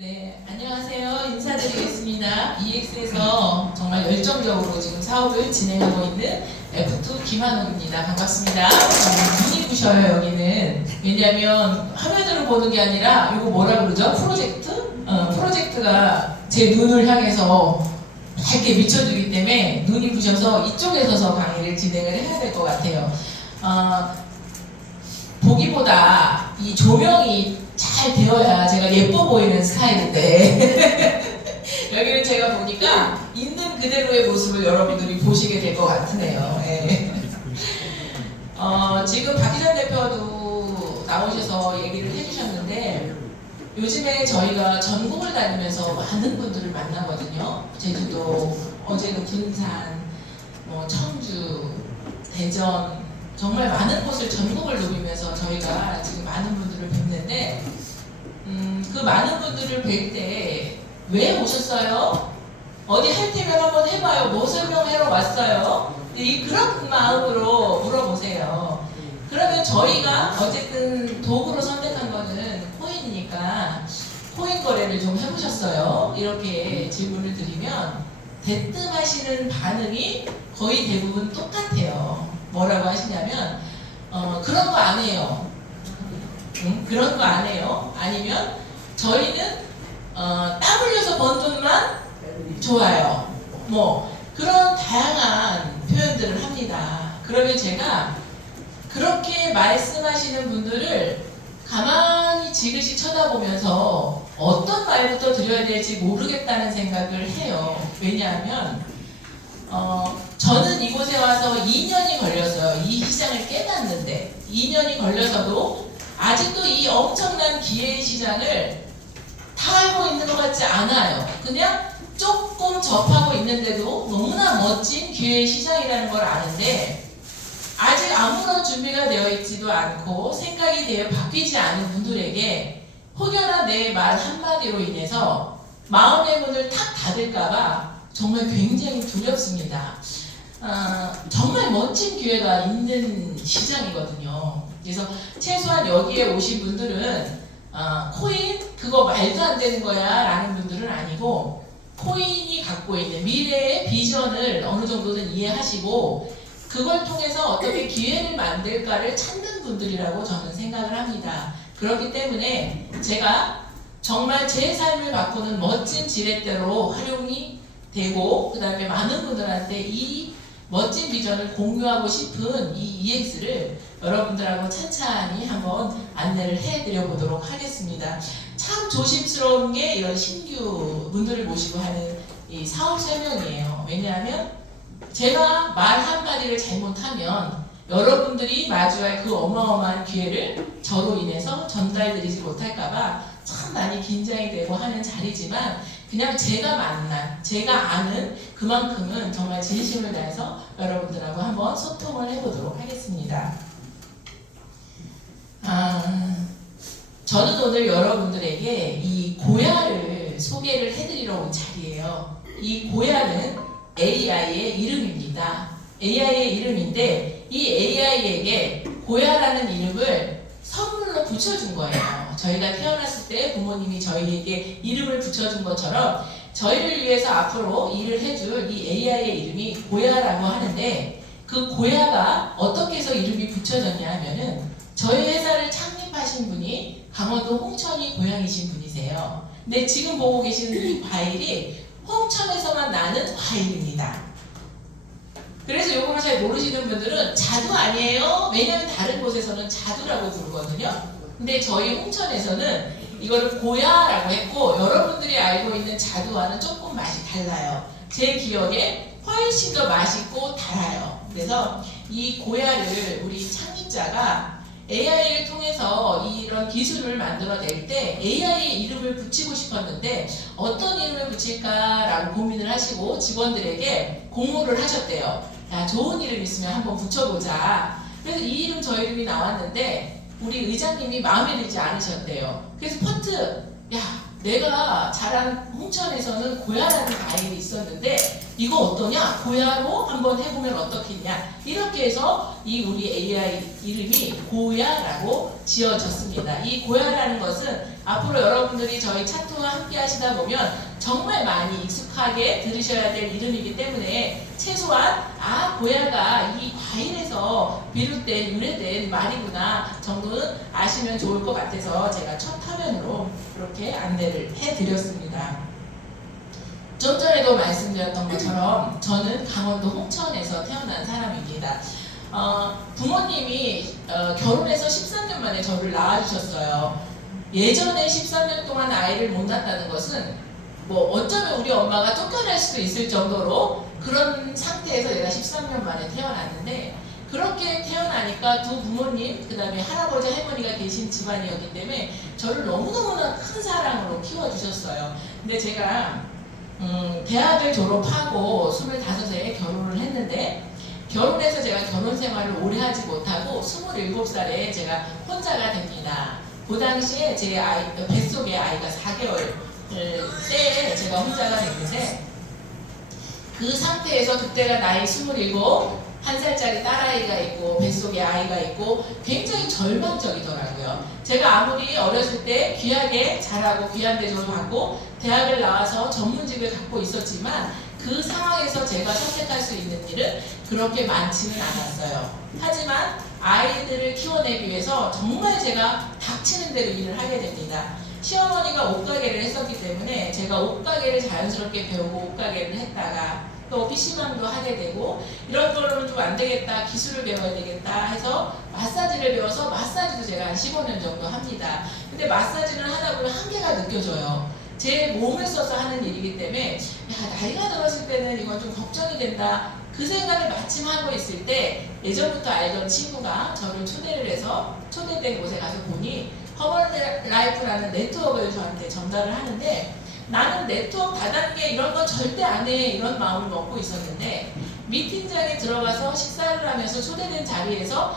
네, 안녕하세요. 인사드리겠습니다. EX에서 정말 열정적으로 지금 사업을 진행하고 있는 F2 김한옥입니다. 반갑습니다. 눈이 부셔요, 여기는. 왜냐하면 화면으로 보는 게 아니라 이거 뭐라 그러죠? 프로젝트? 프로젝트가 제 눈을 향해서 밝게 비춰주기 때문에 눈이 부셔서 이쪽에 서서 강의를 진행을 해야 될 것 같아요. 보기보다 이 조명이 잘 되어야 제가 예뻐 보이는 스타일인데 여기는 제가 보니까 있는 그대로의 모습을 여러분들이 보시게 될 것 같으네요. 네. 지금 박희선 대표도 나오셔서 얘기를 해주셨는데 요즘에 저희가 전국을 다니면서 많은 분들을 만나거든요. 제주도, 어제는 군산, 청주, 대전 정말 많은 곳을 전국을 누비면서 저희가 지금 많은 분들을 뵙는데 그 많은 분들을 뵐 때 왜 오셨어요? 어디 할 테면 한번 해봐요. 뭐 설명하러 왔어요? 그런 마음으로 물어보세요. 그러면 저희가 어쨌든 도구로 선택한 거는 코인이니까 코인 거래를 좀 해보셨어요? 이렇게 질문을 드리면 대뜸 하시는 반응이 거의 대부분 똑같아요. 뭐라고 하시냐면 그런 거 안 해요. 그런 거 안 해요. 아니면 저희는 땀 흘려서 번 돈만 좋아요. 그런 다양한 표현들을 합니다. 그러면 제가 그렇게 말씀하시는 분들을 가만히 지그시 쳐다보면서 어떤 말부터 드려야 될지 모르겠다는 생각을 해요. 왜냐하면 저는 이곳에 와서 2년이 걸렸어요. 이 시장을 깨닫는데 2년이 걸려서도 아직도 이 엄청난 기회의 시장을 다 알고 있는 것 같지 않아요. 그냥 조금 접하고 있는데도 너무나 멋진 기회의 시장이라는 걸 아는데 아직 아무런 준비가 되어 있지도 않고 생각이 되어 바뀌지 않은 분들에게 혹여나 내 말 한마디로 인해서 마음의 문을 탁 닫을까봐 정말 굉장히 두렵습니다. 정말 멋진 기회가 있는 시장이거든요. 그래서 최소한 여기에 오신 분들은 코인 그거 말도 안 되는 거야 라는 분들은 아니고 코인이 갖고 있는 미래의 비전을 어느 정도는 이해하시고 그걸 통해서 어떻게 기회를 만들까를 찾는 분들이라고 저는 생각을 합니다. 그렇기 때문에 제가 정말 제 삶을 바꾸는 멋진 지렛대로 활용이 되고 그 다음에 많은 분들한테 이 멋진 비전을 공유하고 싶은 이 EX를 여러분들하고 찬찬히 한번 안내를 해드려 보도록 하겠습니다. 참 조심스러운 게 이런 신규 분들을 모시고 하는 이 사업 설명이에요. 왜냐하면 제가 말 한마디를 잘못하면 여러분들이 마주할 그 어마어마한 기회를 저로 인해서 전달드리지 못할까봐 참 많이 긴장이 되고 하는 자리지만 그냥 제가 만난, 제가 아는 그만큼은 정말 진심을 다해서 여러분들하고 한번 소통을 해보도록 하겠습니다. 저는 오늘 여러분들에게 이 고야를 소개를 해드리러 온 자리예요. 이 고야는 AI의 이름입니다. AI의 이름인데 이 AI에게 고야라는 이름을 선물로 붙여준 거예요. 저희가 태어났을 때 부모님이 저희에게 이름을 붙여준 것처럼 저희를 위해서 앞으로 일을 해줄 이 AI의 이름이 고야라고 하는데 그 고야가 어떻게 해서 이름이 붙여졌냐 하면은 저희 회사를 창립하신 분이 강원도 홍천이 고향이신 분이세요. 근데 지금 보고 계시는 이 과일이 홍천에서만 나는 과일입니다. 그래서 요거를 잘 모르시는 분들은 자두 아니에요? 왜냐면 다른 곳에서는 자두라고 부르거든요. 근데 저희 홍천에서는 이거를 고야라고 했고 여러분들이 알고 있는 자두와는 조금 맛이 달라요. 제 기억에 훨씬 더 맛있고 달아요. 그래서 이 고야를 우리 창립자가 AI를 통해서 이런 기술을 만들어낼 때 AI의 이름을 붙이고 싶었는데 어떤 이름을 붙일까라고 고민을 하시고 직원들에게 공모를 하셨대요. 야, 좋은 이름 있으면 한번 붙여보자. 그래서 이 이름 저 이름이 나왔는데 우리 의장님이 마음에 들지 않으셨대요. 그래서 퍼트, 야, 내가 자란 홍천에서는 고야라는 과일이 있었는데 이거 어떠냐? 고야로 한번 해보면 어떻겠냐? 이렇게 해서 이 우리 AI 이름이 고야라고 지어졌습니다. 이 고야라는 것은 앞으로 여러분들이 저희 차트와 함께 하시다 보면 정말 많이 익숙하게 들으셔야 될 이름이기 때문에 최소한 고야가 이 과일에서 비롯된 유래된 말이구나 정도는 아시면 좋을 것 같아서 제가 첫 화면으로 이렇게 안내를 해드렸습니다. 좀 전에도 말씀드렸던 것처럼 저는 강원도 홍천에서 태어난 사람입니다. 부모님이 결혼해서 13년 만에 저를 낳아주셨어요. 예전에 13년 동안 아이를 못 낳았다는 것은 뭐 어쩌면 우리 엄마가 쫓겨날 수도 있을 정도로 그런 상태에서 내가 13년 만에 태어났는데, 그렇게 태어나니까 두 부모님, 그 다음에 할아버지 할머니가 계신 집안이었기 때문에 저를 너무너무나 큰 사랑으로 키워주셨어요. 근데 제가 대학을 졸업하고 25세에 결혼을 했는데, 결혼해서 제가 결혼 생활을 오래 하지 못하고 27살에 제가 혼자가 됩니다. 그 당시에 제 뱃속에 아이가 4개월 때에 제가 혼자가 됐는데, 그 상태에서 그때가 나이 27, 1살짜리 딸아이가 있고 뱃속에 아이가 있고 굉장히 절망적이더라고요. 제가 아무리 어렸을 때 귀하게 자라고 귀한 대접을 받고 대학을 나와서 전문직을 갖고 있었지만 그 상황에서 제가 선택할 수 있는 일은 그렇게 많지는 않았어요. 하지만 아이들을 키워내기 위해서 정말 제가 닥치는 대로 일을 하게 됩니다. 시어머니가 옷가게를 했었기 때문에 제가 옷가게를 자연스럽게 배우고 옷가게를 했다가 또 PC방도 하게 되고, 이런 걸로는 좀 안 되겠다, 기술을 배워야 되겠다 해서 마사지를 배워서 마사지도 제가 한 15년 정도 합니다. 근데 마사지를 하다 보면 한계가 느껴져요. 제 몸을 써서 하는 일이기 때문에 나이가 들었을 때는 이건 좀 걱정이 된다, 그 생각을 마침 하고 있을 때 예전부터 알던 친구가 저를 초대를 해서 초대된 곳에 가서 보니 허벌라이프라는 네트워크를 저한테 전달을 하는데, 나는 네트워크 다단계 이런 건 절대 안 해, 이런 마음을 먹고 있었는데 미팅장에 들어가서 식사를 하면서 초대된 자리에서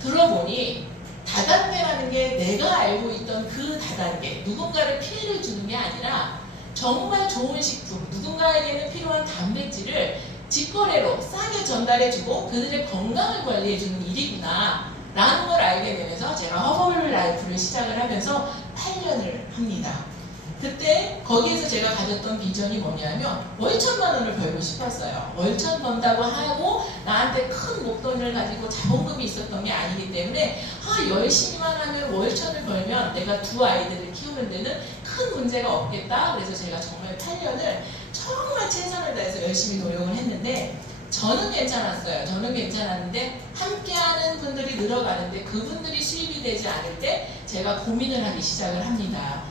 들어보니 다단계라는 게 내가 알고 있던 그 다단계, 누군가를 피해를 주는 게 아니라 정말 좋은 식품, 누군가에게는 필요한 단백질을 직거래로 싸게 전달해주고 그들의 건강을 관리해주는 일이구나 라는 걸 알게 되면서 제가 허벌라이프를 시작을 하면서 8년을 합니다. 그때 거기에서 제가 가졌던 비전이 뭐냐면 월천만 원을 벌고 싶었어요. 월천 번다고 하고 나한테 큰 목돈을 가지고 자본금이 있었던 게 아니기 때문에 열심히만 하면 월천을 벌면 내가 두 아이들을 키우는 데는 큰 문제가 없겠다. 그래서 제가 정말 8년을 정말 최선을 다해서 열심히 노력을 했는데 저는 괜찮았어요. 저는 괜찮았는데 함께하는 분들이 늘어가는데 그분들이 수입이 되지 않을 때 제가 고민을 하기 시작을 합니다.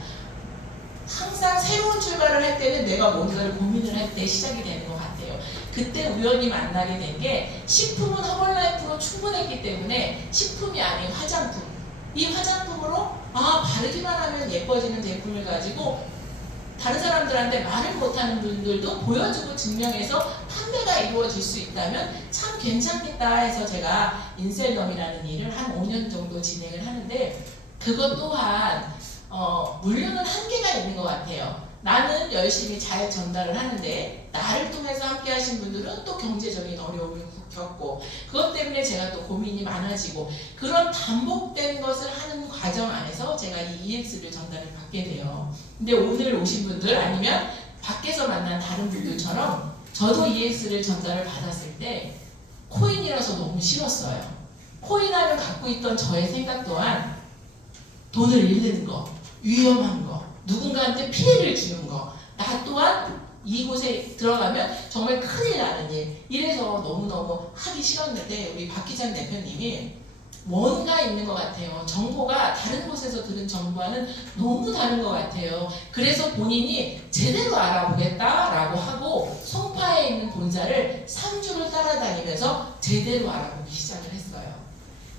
항상 새로운 출발을 할 때는 내가 뭔가를 고민을 할 때 시작이 되는 것 같아요. 그때 우연히 만나게 된 게 식품은 허벌라이프로 충분했기 때문에 식품이 아닌 화장품, 이 화장품으로 바르기만 하면 예뻐지는 제품을 가지고 다른 사람들한테 말을 못하는 분들도 보여주고 증명해서 판매가 이루어질 수 있다면 참 괜찮겠다 해서 제가 인셀럼이라는 일을 한 5년 정도 진행을 하는데, 그것 또한 물론은 한계가 있는 것 같아요. 나는 열심히 잘 전달을 하는데 나를 통해서 함께 하신 분들은 또 경제적인 어려움을 겪고, 그것 때문에 제가 또 고민이 많아지고, 그런 반복된 것을 하는 과정 안에서 제가 이 EX를 전달을 받게 돼요. 근데 오늘 오신 분들 아니면 밖에서 만난 다른 분들처럼 저도 EX를 전달을 받았을 때 코인이라서 너무 싫었어요. 코인하면 갖고 있던 저의 생각 또한 돈을 잃는 거, 위험한 거, 누군가한테 피해를 주는 거, 나 또한 이곳에 들어가면 정말 큰일 나는 일, 이래서 너무너무 하기 싫었는데 우리 박 기장 대표님이 뭔가 있는 것 같아요. 정보가 다른 곳에서 들은 정보와는 너무 다른 것 같아요. 그래서 본인이 제대로 알아보겠다라고 하고 송파에 있는 본사를 3주를 따라다니면서 제대로 알아보기 시작을 했어요.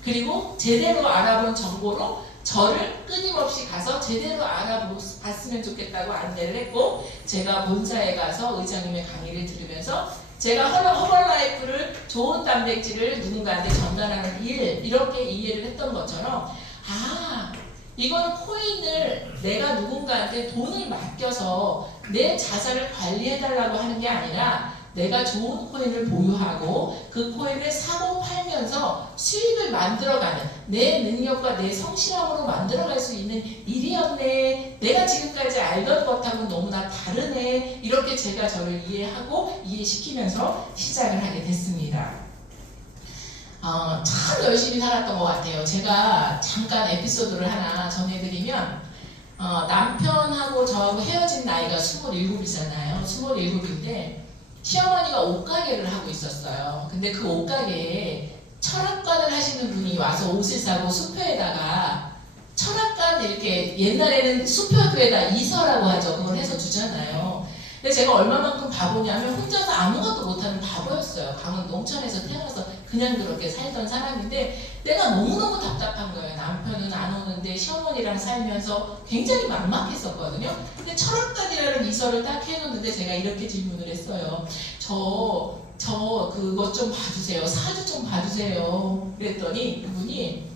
그리고 제대로 알아본 정보로 저를 끊임없이 가서 제대로 알아봤으면 좋겠다고 안내를 했고, 제가 본사에 가서 의장님의 강의를 들으면서 제가 허벌라이프를 좋은 단백질을 누군가한테 전달하는 일, 이렇게 이해를 했던 것처럼 이건 코인을 내가 누군가한테 돈을 맡겨서 내 자산을 관리해달라고 하는 게 아니라 내가 좋은 코인을 보유하고 그 코인을 사고 팔면서 수익을 만들어가는 내 능력과 내 성실함으로 만들어갈 수 있는 일이었네. 내가 지금까지 알던 것하고는 너무나 다르네. 이렇게 제가 저를 이해하고 이해시키면서 시작을 하게 됐습니다. 참 열심히 살았던 것 같아요. 제가 잠깐 에피소드를 하나 전해드리면 남편하고 저하고 헤어진 나이가 27이잖아요. 27인데 시어머니가 옷가게를 하고 있었어요. 근데 그 옷가게에 철학관을 하시는 분이 와서 옷을 사고 수표에다가 철학관 이렇게 옛날에는 수표도에다 이서라고 하죠. 그걸 해서 주잖아요. 근데 제가 얼마만큼 바보냐면 혼자서 아무것도 못하는 바보였어요. 강원도 농촌에서 태어나서 그냥 그렇게 살던 사람인데 내가 너무너무 답답한 거예요. 남편은 안 오는데 시어머니랑 살면서 굉장히 막막했었거든요. 근데 철학관이라는 이서를 딱 해놓는데 제가 이렇게 질문을 했어요. 저 그것 좀 봐주세요. 사주 좀 봐주세요. 그랬더니 그분이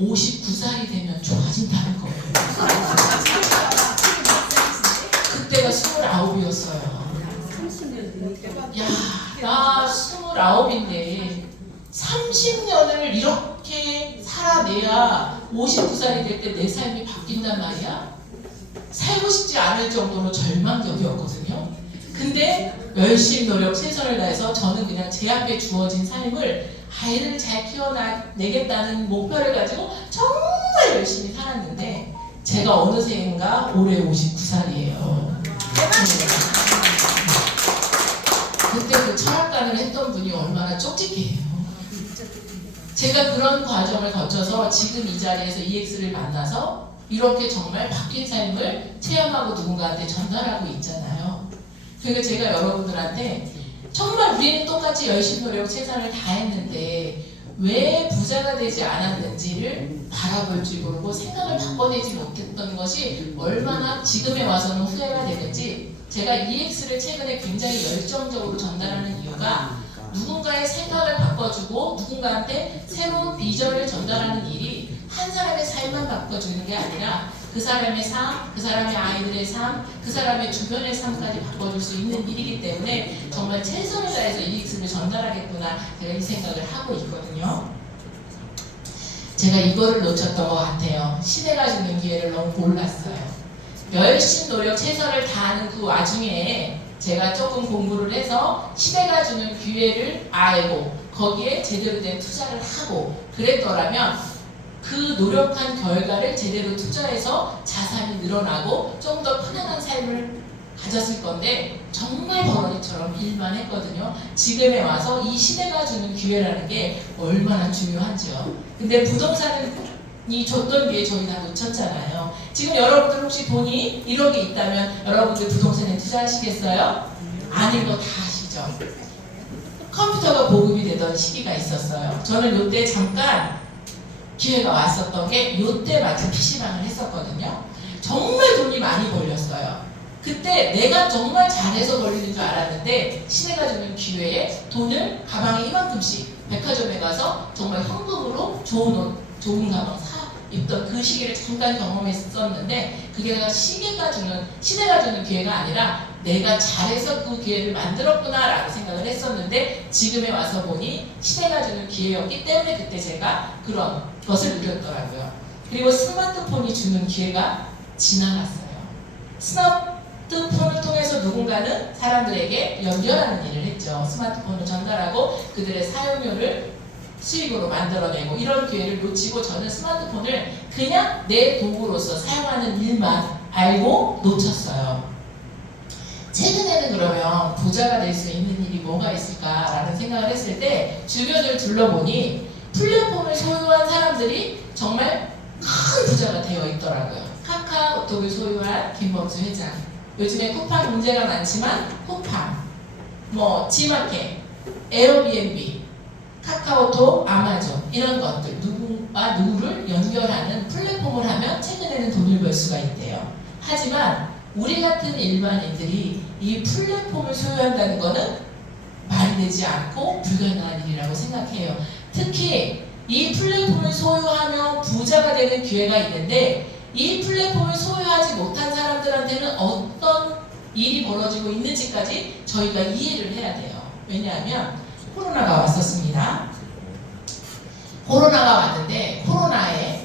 59살이 되면 좋아진다는 거예요. 그때가 29이었어요. 야, 나 29인데 30년을 이렇게 살아내야 59살이 될 때 내 삶이 바뀐단 말이야? 살고 싶지 않을 정도로 절망적이었거든요. 근데 열심히 노력, 최선을 다해서 저는 그냥 제 앞에 주어진 삶을 아이를 잘 키워내겠다는 목표를 가지고 정말 열심히 살았는데 제가 어느새인가 올해 59살이에요. 그때 그 철학관을 했던 분이 얼마나 쪽집게예요. 제가 그런 과정을 거쳐서 지금 이 자리에서 EX를 만나서 이렇게 정말 바뀐 삶을 체험하고 누군가한테 전달하고 있잖아요. 그러니까 제가 여러분들한테 정말 우리는 똑같이 열심히 노력 최선을 다했는데 왜 부자가 되지 않았는지를 바라볼 줄 모르고 생각을 바꿔내지 못했던 것이 얼마나 지금에 와서는 후회가 되는지 제가 EX를 최근에 굉장히 열정적으로 전달하는 이유가 누군가의 생각을 바꿔주고 누군가한테 새로운 비전을 전달하는 일이 한 사람의 삶만 바꿔주는 게 아니라 그 사람의 삶, 그 사람의 아이들의 삶, 그 사람의 주변의 삶까지 바꿔줄 수 있는 일이기 때문에 정말 최선을 다해서 EX를 전달하겠구나 제가 이 생각을 하고 있거든요. 제가 이거를 놓쳤던 것 같아요. 시대가 주는 기회를 너무 몰랐어요. 열심히 노력, 최선을 다하는 그 와중에 제가 조금 공부를 해서 시대가 주는 기회를 알고 거기에 제대로 된 투자를 하고 그랬더라면 그 노력한 결과를 제대로 투자해서 자산이 늘어나고 좀 더 편안한 삶을 가졌을 건데 정말 버러지처럼 일만 했거든요. 지금에 와서 이 시대가 주는 기회라는 게 얼마나 중요한지요. 근데 부동산이 줬던 기회 저희 다 놓쳤잖아요. 지금 여러분들 혹시 돈이 1억이 있다면 여러분들 부동산에 투자하시겠어요? 아닌 거 다 아시죠? 컴퓨터가 보급이 되던 시기가 있었어요. 저는 요때 잠깐 기회가 왔었던 게 요때 마침 PC방을 했었거든요. 정말 돈이 많이 벌렸어요. 그때 내가 정말 잘해서 벌리는 줄 알았는데 시대가 주는 기회에 돈을 가방에 이만큼씩 백화점에 가서 정말 현금으로 좋은 옷, 좋은 가방 사 입던 그 시기를 잠깐 경험했었는데 그게 시대가 주는 기회가 아니라 내가 잘해서 그 기회를 만들었구나 라고 생각을 했었는데 지금에 와서 보니 시대가 주는 기회였기 때문에 그때 제가 그런 것을 누렸더라고요. 그리고 스마트폰이 주는 기회가 지나갔어요. 스마트폰을 통해서 누군가는 사람들에게 연결하는 일을 했죠. 스마트폰을 전달하고 그들의 사용료를 수익으로 만들어내고 이런 기회를 놓치고 저는 스마트폰을 그냥 내 도구로서 사용하는 일만 알고 놓쳤어요. 최근에는 그러면 부자가 될 수 있는 일이 뭐가 있을까라는 생각을 했을 때 주변을 둘러보니 플랫폼을 소유한 사람들이 정말 큰 부자가 되어 있더라고요. 카카오톡을 소유한 김범수 회장. 요즘에 쿠팡 문제가 많지만 쿠팡, 지마켓, 에어비앤비, 카카오톡, 아마존 이런 것들 누구와 누구를 연결하는 플랫폼을 하면 최근에는 돈을 벌 수가 있대요. 하지만 우리 같은 일반인들이 이 플랫폼을 소유한다는 것은 말이 되지 않고 불가능한 일이라고 생각해요. 특히 이 플랫폼을 소유하면 부자가 되는 기회가 있는데 이 플랫폼을 소유하지 못한 사람들한테는 어떤 일이 벌어지고 있는지까지 저희가 이해를 해야 돼요. 왜냐하면 코로나가 왔었습니다. 코로나가 왔는데 코로나에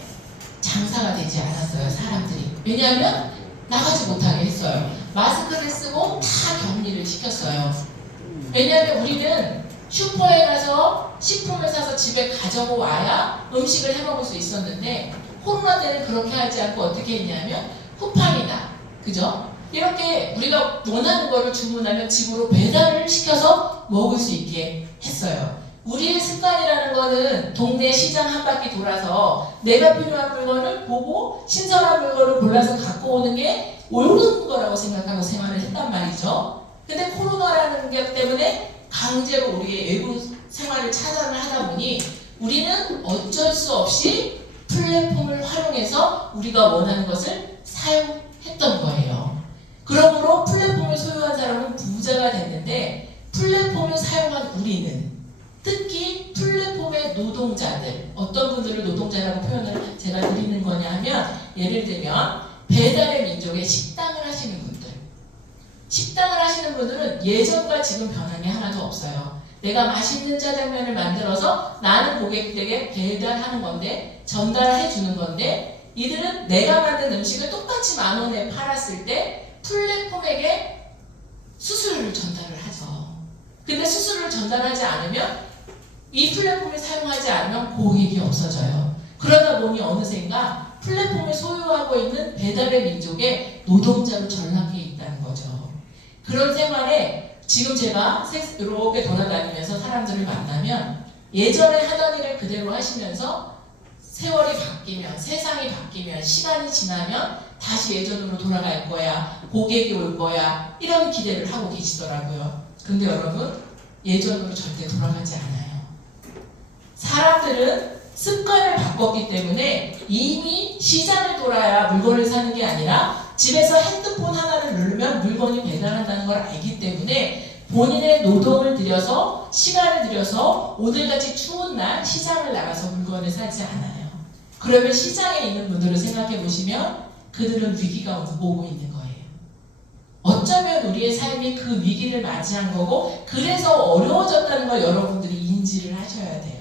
장사가 되지 않았어요, 사람들이. 왜냐하면 나가지 못하게 했어요. 마스크를 쓰고 다 격리를 시켰어요. 왜냐하면 우리는 슈퍼에 가서 식품을 사서 집에 가져고 와야 음식을 해 먹을 수 있었는데 코로나 때는 그렇게 하지 않고 어떻게 했냐면 쿠팡이나, 그죠? 이렇게 우리가 원하는 거를 주문하면 집으로 배달을 시켜서 먹을 수 있게 했어요. 우리의 습관이라는 거는 동네 시장 한 바퀴 돌아서 내가 필요한 물건을 보고 신선한 물건을 골라서 갖고 오는 게 옳은 거라고 생각하고 생활을 했단 말이죠. 근데 코로나라는 게 때문에 강제로 우리의 외부 생활을 차단을 하다 보니 우리는 어쩔 수 없이 플랫폼을 활용해서 우리가 원하는 것을 사용했던 거예요. 그러므로 플랫폼을 소유한 사람은 부자가 됐는데 플랫폼을 사용한 우리는, 특히 플랫폼의 노동자들, 어떤 분들을 노동자라고 표현을 제가 드리는 거냐 하면, 예를 들면 배달의 민족의 식당을 하시는 분들, 식당을 하시는 분들은 예전과 지금 변한 게 하나도 없어요. 내가 맛있는 짜장면을 만들어서 나는 고객에게 배달하는 건데, 전달해 주는 건데, 이들은 내가 만든 음식을 똑같이 10,000원에 팔았을 때 플랫폼에게 수수료를 전달을 하죠. 근데 수수료를 전달하지 않으면, 이 플랫폼을 사용하지 않으면 고객이 없어져요. 그러다 보니 어느샌가 플랫폼을 소유하고 있는 배달의 민족의 노동자로 전락해 있다는 거죠. 그런 생활에 지금 제가 이렇게 돌아다니면서 사람들을 만나면 예전에 하던 일을 그대로 하시면서 세월이 바뀌면, 세상이 바뀌면, 시간이 지나면 다시 예전으로 돌아갈 거야, 고객이 올 거야, 이런 기대를 하고 계시더라고요. 근데 여러분, 예전으로 절대 돌아가지 않아요. 사람들은 습관을 바꿨기 때문에 이미 시장을 돌아야 물건을 사는 게 아니라 집에서 핸드폰 하나를 누르면 물건이 배달한다는 걸 알기 때문에 본인의 노동을 들여서, 시간을 들여서 오늘같이 추운 날 시장을 나가서 물건을 사지 않아요. 그러면 시장에 있는 분들을 생각해 보시면 그들은 위기가 오고 있는 거예요. 어쩌면 우리의 삶이 그 위기를 맞이한 거고, 그래서 어려워졌다는 걸 여러분들이 인지를 하셔야 돼요.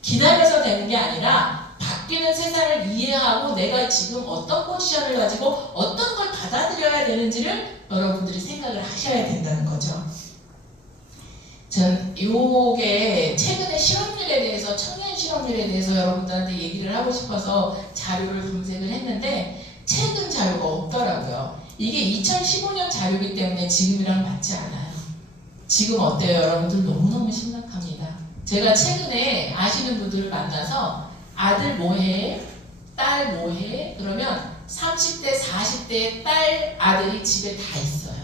기다려서 되는 게 아니라 바뀌는 세상을 이해하고 내가 지금 어떤 포지션을 가지고 어떤 걸 받아들여야 되는지를 여러분들이 생각을 하셔야 된다는 거죠. 전 요게 최근에 실업률에 대해서, 청년 실업률에 대해서 여러분들한테 얘기를 하고 싶어서 자료를 검색을 했는데 최근 자료가 없더라고요. 이게 2015년 자료이기 때문에 지금이랑 맞지 않아요. 지금 어때요? 여러분들 너무너무 심각합니다. 제가 최근에 아시는 분들을 만나서 아들 뭐해? 딸 뭐해? 그러면 30대, 40대의 딸, 아들이 집에 다 있어요.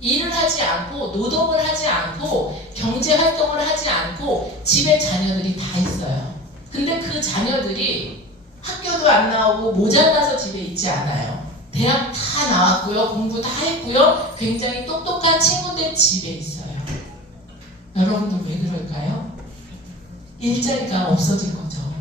일을 하지 않고, 노동을 하지 않고, 경제활동을 하지 않고 집에 자녀들이 다 있어요. 근데 그 자녀들이 학교도 안 나오고 모자라서 집에 있지 않아요. 대학 다 나왔고요, 공부 다 했고요, 굉장히 똑똑한 친구들 집에 있어요. 여러분들 왜 그럴까요? 일자리가 없어진 거죠.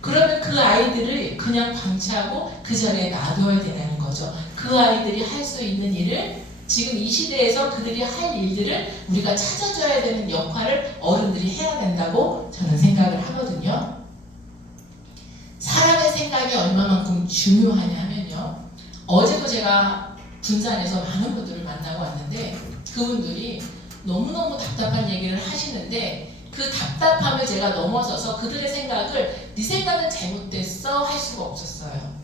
그러면 그 아이들을 그냥 방치하고 그 자리에 놔둬야 되는 거죠. 그 아이들이 할 수 있는 일을, 지금 이 시대에서 그들이 할 일들을 우리가 찾아줘야 되는 역할을 어른들이 해야 된다고 저는 생각을 하거든요. 사람의 생각이 얼마만큼 중요하냐면요, 어제도 제가 군산에서 많은 분들을 만나고 왔는데 그분들이 너무너무 답답한 얘기를 하시는데 그 답답함을 제가 넘어서서 그들의 생각을 네 생각은 잘못됐어 할 수가 없었어요.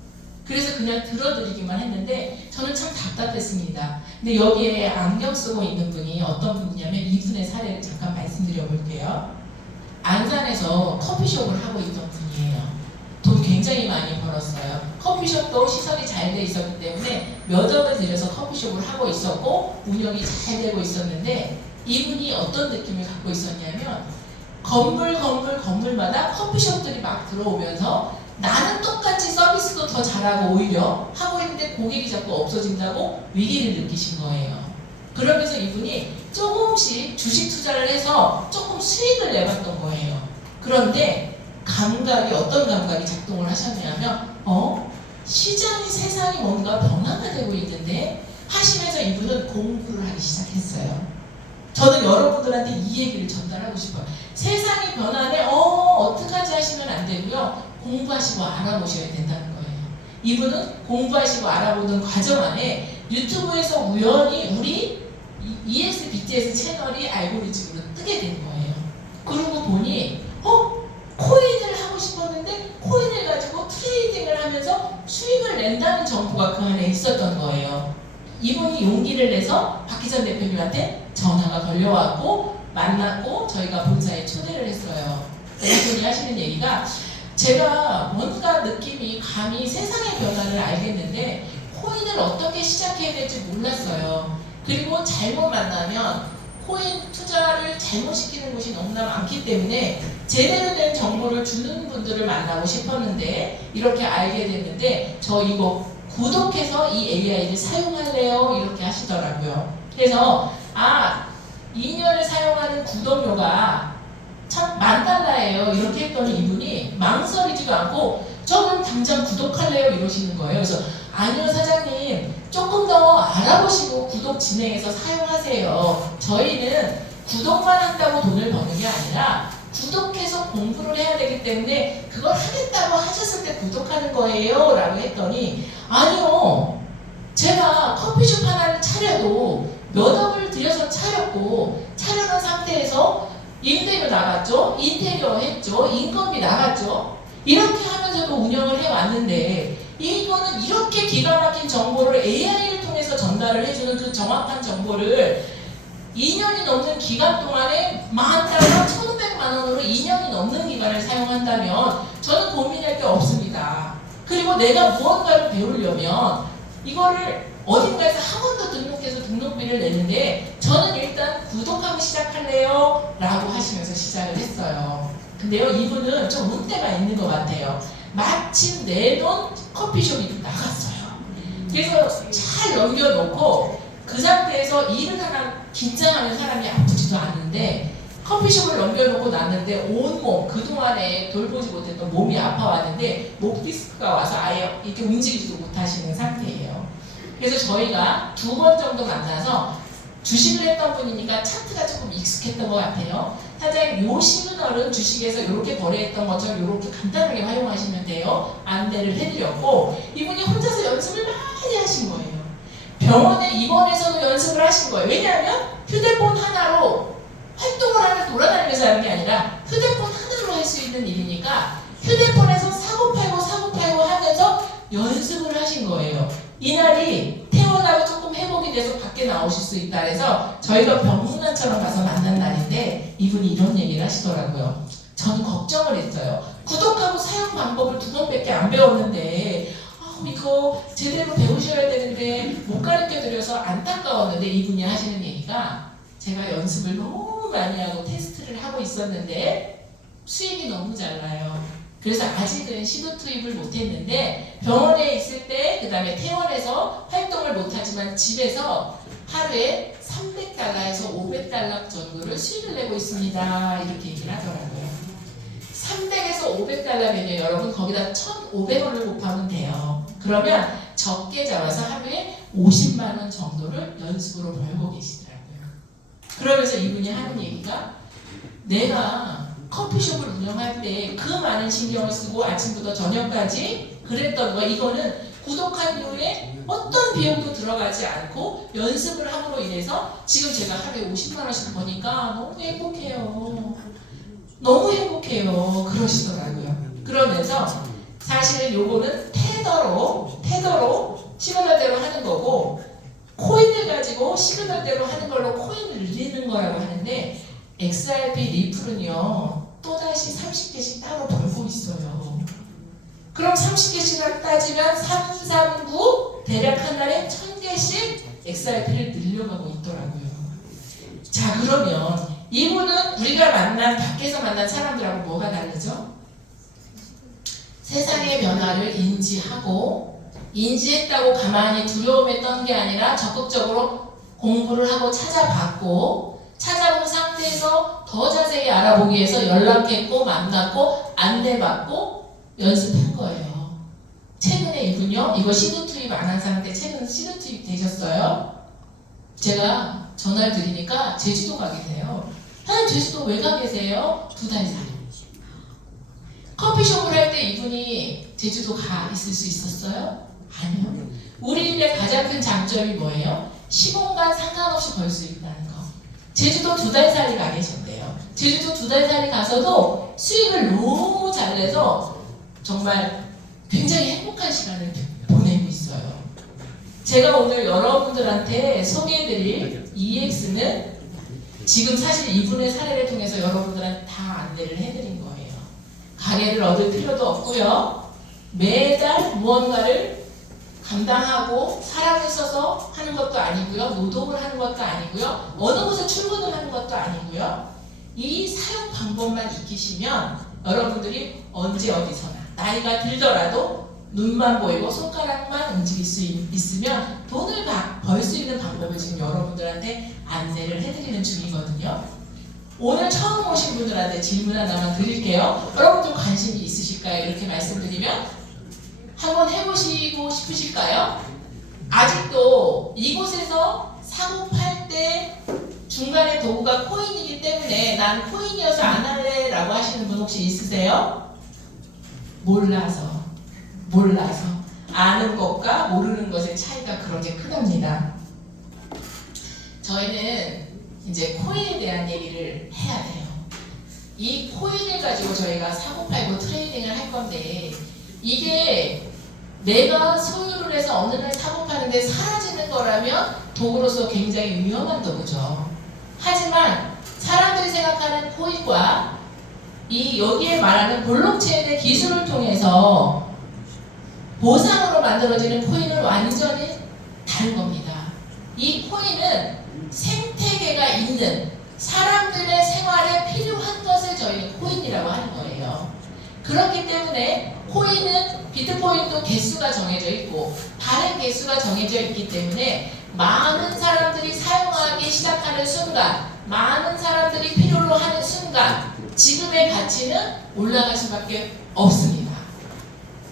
그래서 그냥 들어드리기만 했는데 저는 참 답답했습니다. 근데 여기에 안경 쓰고 있는 분이 어떤 분이냐면 이분의 사례를 잠깐 말씀드려 볼게요. 안산에서 커피숍을 하고 있던 분이에요. 돈 굉장히 많이 벌었어요. 커피숍도 시설이 잘 돼 있었기 때문에 몇 억을 들여서 커피숍을 하고 있었고 운영이 잘 되고 있었는데 이분이 어떤 느낌을 갖고 있었냐면 건물마다 커피숍들이 막 들어오면서 나는 똑같이 서비스도 더 잘하고 오히려 하고 있는데 고객이 자꾸 없어진다고 위기를 느끼신 거예요. 그러면서 이분이 조금씩 주식 투자를 해서 조금 수익을 내봤던 거예요. 그런데 어떤 감각이 작동을 하셨냐면 시장이, 세상이 뭔가 변화가 되고 있는데 하시면서 이분은 공부를 하기 시작했어요. 저는 여러분들한테 이 얘기를 전달하고 싶어요. 세상이 변하네, 어떡하지 하시면 안 되고요. 공부하시고 알아보셔야 된다는 거예요. 이분은 공부하시고 알아보는 과정 안에 유튜브에서 우연히 우리 ES BTS 채널이 알고리즘으로 뜨게 된 거예요. 그러고 보니 코인을 하고 싶었는데 코인을 가지고 트레이딩을 하면서 수익을 낸다는 정보가 그 안에 있었던 거예요. 이분이 용기를 내서 박희선 대표님한테 전화가 걸려왔고 만났고 저희가 본사에 초대를 했어요. 이분이 하시는 얘기가 제가 뭔가 느낌이 감히 세상의 변화를 알겠는데 코인을 어떻게 시작해야 될지 몰랐어요. 그리고 잘못 만나면 코인 투자를 잘못 시키는 곳이 너무나 많기 때문에 제대로 된 정보를 주는 분들을 만나고 싶었는데 이렇게 알게 됐는데 저 이거 구독해서 이 AI를 사용할래요? 이렇게 하시더라고요. 그래서 2년을 사용하는 구독료가 참 $10,000예요. 이렇게 했더니 이분이 망설이지도 않고 저 그럼 당장 구독할래요? 이러시는 거예요. 그래서 아니요 사장님 조금 더 알아보시고 구독 진행해서 사용하세요. 저희는 구독만 한다고 돈을 버는 게 아니라 구독해서 공부를 해야 되기 때문에 그걸 하겠다고 하셨을 때 구독하는 거예요 라고 했더니 아니요 제가 커피숍 하나를 차려도 몇 억을 들여서 차렸고 차려놓은 상태에서 임대료 나갔죠, 인테리어 했죠, 인건비 나갔죠. 이렇게 하면서도 운영을 해왔는데 이거는 이렇게 기가 막힌 정보를 AI를 통해서 전달을 해주는 그 정확한 정보를 2년이 넘는 기간 동안에 $10,000, 1,500만 원으로 2년이 넘는 기간을 사용한다면 저는 고민할 게 없습니다. 그리고 내가 무언가를 배우려면 이거를 어딘가에서 학원도 등록해서 등록비를 내는데 저는 일단 구독하고 시작할래요 라고 하시면서 시작을 했어요. 근데요 이분은 좀 운때가 있는 것 같아요. 마침 내돈 커피숍이 나갔어요. 그래서 잘 넘겨놓고 그 상태에서 일을 하나 긴장하는 사람이 아프지도 않은데 커피숍을 넘겨놓고 났는데 온몸 그동안에 돌보지 못했던 몸이 아파왔는데 목 디스크가 와서 아예 이렇게 움직이지도 못하시는 상태예요. 그래서 저희가 2번 정도 만나서 주식을 했던 분이니까 차트가 조금 익숙했던 것 같아요. 사장님 요 시그널은 주식에서 이렇게 거래했던 것처럼 이렇게 간단하게 활용하시면 돼요. 안내를 해드렸고 이분이 혼자서 연습을 많이 하신 거예요. 병원에 입원해서도 연습을 하신 거예요. 왜냐하면 휴대폰 하나로 활동을 하면서 돌아다니면서 하는 게 아니라 휴대폰 하나로 할 수 있는 일이니까 휴대폰에서 사고 팔고 하면서 연습을 하신 거예요. 이날이 퇴원하고 조금 회복이 돼서 밖에 나오실 수 있다 해서 저희가 병문안처럼 가서 만난 날인데 이분이 이런 얘기를 하시더라고요. 저는 걱정을 했어요. 구독하고 사용 방법을 2번밖에 안 배웠는데 이거 제대로 배우셔야 되는데 못 가르쳐드려서 안타까웠는데 이분이 하시는 얘기가 제가 연습을 너무 많이 하고 테스트를 하고 있었는데 수익이 너무 잘 나요. 그래서 아직은 시도 투입을 못했는데 병원에 있을 때 그 다음에 퇴원해서 활동을 못하지만 집에서 하루에 $300에서 $500 정도를 수익을 내고 있습니다. 이렇게 얘기를 하더라고요. 300에서 $500면요 여러분 거기다 1,500원을 곱하면 돼요. 그러면 적게 잡아서 하루에 50만 원 정도를 연습으로 벌고 계시더라고요. 그러면서 이분이 하는 얘기가 내가 커피숍을 운영할 때 그 많은 신경을 쓰고 아침부터 저녁까지 그랬던 거 이거는 구독한 이후에 어떤 비용도 들어가지 않고 연습을 함으로 인해서 지금 제가 하루에 50만 원씩 버니까 너무 행복해요. 너무 행복해요. 그러시더라고요. 그러면서 사실은 요거는 테더로 시그널대로 하는 거고 코인을 가지고 시그널대로 하는 걸로 코인을 늘리는 거라고 하는데 XRP 리플은요 또다시 30개씩 따로 벌고 있어요. 그럼 30개씩 따지면 3, 3, 9 대략 한 달에 1,000개씩 XRP를 늘려가고 있더라고요. 자 그러면 이분은 우리가 밖에서 만난 사람들하고 뭐가 다르죠? 세상의 변화를 인지했다고 가만히 두려움에 떤 게 아니라 적극적으로 공부를 하고 찾아본 상태에서 더 자세히 알아보기 위해서 연락했고 만났고 안내받고 연습한 거예요. 최근에 최근에 이분요, 이거 시드 투입 안 한 사람한테 최근 시드 투입 되셨어요? 제가 전화를 드리니까 제주도 가 계세요. 제주도 왜 가 계세요? 2달 살이. 커피숍을 할 때 이분이 제주도 가 있을 수 있었어요? 아니요. 우리 일의 가장 큰 장점이 뭐예요? 시공간 상관없이 벌 수 있다는 거. 제주도 2달 살이 가 계신대요. 제주도 2달 살이 가서도 수익을 너무 잘 내서 정말 굉장히 행복한 시간을 보내고 있어요. 제가 오늘 여러분들한테 소개해드릴 EX는 지금 사실 이분의 사례를 통해서 여러분들한테 다 안내를 해드린 거예요. 가게를 얻을 필요도 없고요. 매달 무언가를 감당하고 사람을 써서 하는 것도 아니고요. 노동을 하는 것도 아니고요. 어느 곳에 출근을 하는 것도 아니고요. 이 사용 방법만 익히시면 여러분들이 언제 어디서나 나이가 들더라도 눈만 보이고 손가락만 움직일 수 있으면 돈을 벌 수 있는 방법을 지금 여러분들한테 안내를 해드리는 중이거든요. 오늘 처음 오신 분들한테 질문 하나만 드릴게요. 여러분들 관심이 있으실까요? 이렇게 말씀드리면 한번 해보시고 싶으실까요? 아직도 이곳에서 사고 팔 때 중간에 도구가 코인이기 때문에 난 코인이어서 안 할래 라고 하시는 분 혹시 있으세요? 몰라서 아는 것과 모르는 것의 차이가 그렇게 크답니다. 저희는 이제 코인에 대한 얘기를 해야 돼요. 이 코인을 가지고 저희가 사고팔고 트레이딩을 할 건데 이게 내가 소유를 해서 어느 날 사고파는데 사라지는 거라면 도구로서 굉장히 위험한 도구죠. 하지만 사람들이 생각하는 코인과 이 여기에 말하는 블록체인의 기술을 통해서 보상으로 만들어지는 코인은 완전히 다른 겁니다. 이 코인은 생태계가 있는 사람들의 생활에 필요한 것을 저희는 코인이라고 하는 거예요. 그렇기 때문에 코인은 비트코인도 개수가 정해져 있고 다른 개수가 정해져 있기 때문에 많은 사람들이 사용하기 시작하는 순간, 많은 사람들이 필요로 하는 순간 지금의 가치는 올라갈 수밖에 없습니다.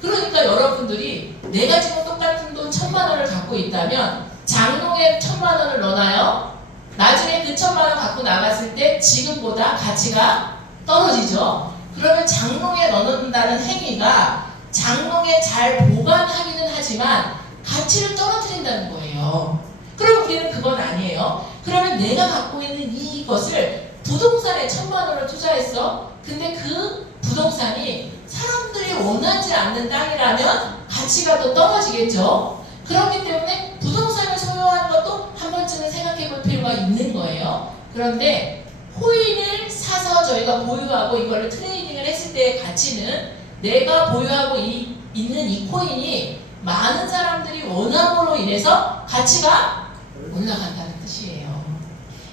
그러니까 여러분들이 내가 지금 똑같은 돈 1000만 원을 갖고 있다면 장롱에 1000만 원을 넣어놔요. 나중에 그 1000만 원 갖고 나갔을 때 지금보다 가치가 떨어지죠. 그러면 장롱에 넣는다는 행위가 장롱에 잘 보관하기는 하지만 가치를 떨어뜨린다는 거예요. 그럼 우리는 그건 아니에요. 그러면 내가 갖고 있는 이것을 부동산에 1000만 원을 투자했어. 근데 그 부동산이 사람들이 원하지 않는 땅이라면 가치가 더 떨어지겠죠. 그렇기 때문에 부동산을 소유하는 것도 한 번쯤은 생각해 볼 필요가 있는 거예요. 그런데 코인을 사서 저희가 보유하고 이걸 트레이딩을 했을 때의 가치는 내가 보유하고 있는 이 코인이 많은 사람들이 원함으로 인해서 가치가 올라간다는 뜻이에요.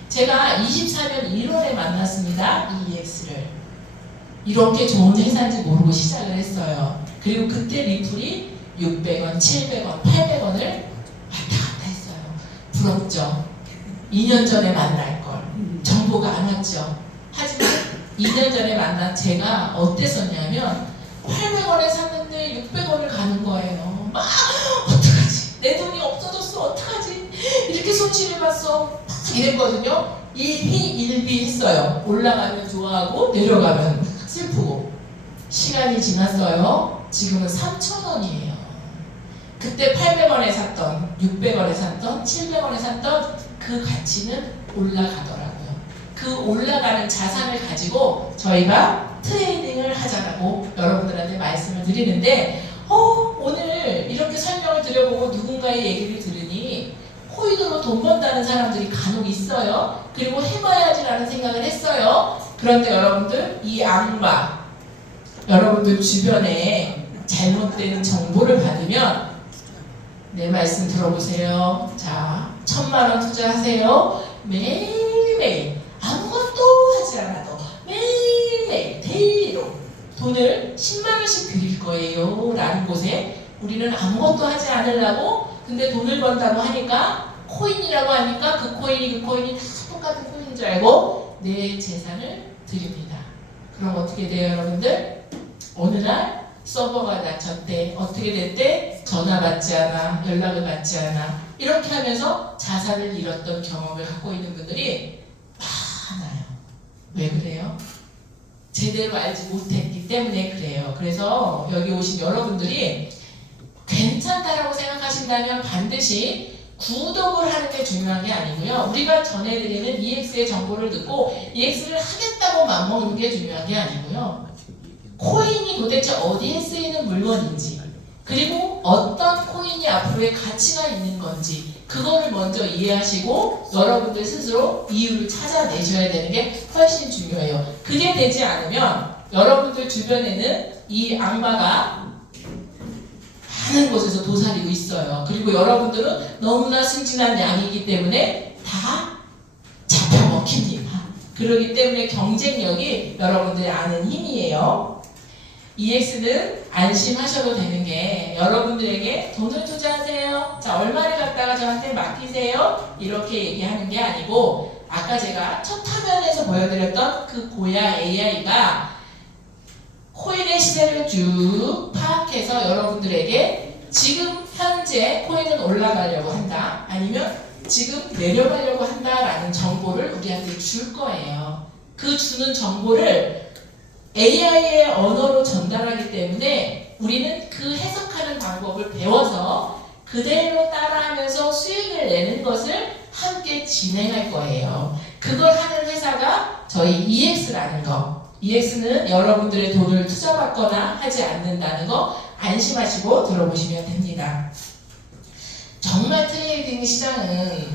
제가 24년 1월에 만났습니다. EX를. 이렇게 좋은 회사인지 모르고 시작을 했어요. 그리고 그때 리플이 600원, 700원, 800원을 왔다 갔다 했어요. 부럽죠. 2년 전에 만날 걸. 정보가 안 왔죠. 하지만 2년 전에 만난 제가 어땠었냐면 800원에 샀는데 600원을 가는 거예요. 막 어떡하지? 내 돈이 없어졌어. 어떡하지? 이렇게 손실해봤어. 막 이랬거든요. 일희일비했어요. 올라가면 좋아하고 내려가면 슬프고. 시간이 지났어요. 지금은 3,000원이에요. 그때 800원에 샀던, 600원에 샀던, 700원에 샀던 그 가치는 올라가더라고요. 그 올라가는 자산을 가지고 저희가 트레이딩을 하자라고 여러분들한테 말씀을 드리는데 오늘 이렇게 설명을 드려보고 누군가의 얘기를 들으니 코인으로 돈 번다는 사람들이 간혹 있어요. 그리고 해봐야지라는 생각을 했어요. 그런데 여러분들 이 악마, 여러분들 주변에 잘못된 정보를 받으면 내 말씀 들어보세요. 자, 1000만 원 투자하세요. 매일매일 아무것도 하지 않아도 매일매일 데일리로 돈을 10만 원씩 드릴 거예요 라는 곳에 우리는 아무것도 하지 않으려고 근데 돈을 번다고 하니까 코인이라고 하니까 그 코인이 다 똑같은 코인인 줄 알고 내 재산을 드립니다. 그럼 어떻게 돼요 여러분들? 어느 날 서버가 닫혔대. 어떻게 됐대? 전화 받지 않아, 연락을 받지 않아, 이렇게 하면서 자산을 잃었던 경험을 갖고 있는 분들이 많아요. 왜 그래요? 제대로 알지 못했기 때문에 그래요. 그래서 여기 오신 여러분들이 괜찮다라고 생각하신다면 반드시 구독을 하는 게 중요한 게 아니고요. 우리가 전해드리는 EX의 정보를 듣고 EX를 하겠다고 맘먹는 게 중요한 게 아니고요. 코인이 도대체 어디에 쓰이는 물건인지, 그리고 어떤 코인이 앞으로의 가치가 있는 건지, 그거를 먼저 이해하시고 여러분들 스스로 이유를 찾아내셔야 되는 게 훨씬 중요해요. 그게 되지 않으면 여러분들 주변에는 이 악마가 많은 곳에서 도사리고 있어요. 그리고 여러분들은 너무나 순진한 양이기 때문에 다 잡혀먹힙니다. 그렇기 때문에 경쟁력이 여러분들이 아는 힘이에요. EX는 안심하셔도 되는 게 여러분들에게 돈을 투자하세요. 자, 얼마를 갖다가 저한테 맡기세요. 이렇게 얘기하는 게 아니고 아까 제가 첫 화면에서 보여드렸던 그 고야 AI가 코인의 시세를 쭉 파악해서 여러분들에게 지금 현재 코인은 올라가려고 한다, 아니면 지금 내려가려고 한다라는 정보를 우리한테 줄 거예요. 그 주는 정보를 AI의 언어로 전달하기 때문에 우리는 그 해석하는 방법을 배워서 그대로 따라하면서 수익을 내는 것을 함께 진행할 거예요. 그걸 하는 회사가 저희 EX라는 거. EX는 여러분들의 돈을 투자받거나 하지 않는다는 거 안심하시고 들어보시면 됩니다. 정말 트레이딩 시장은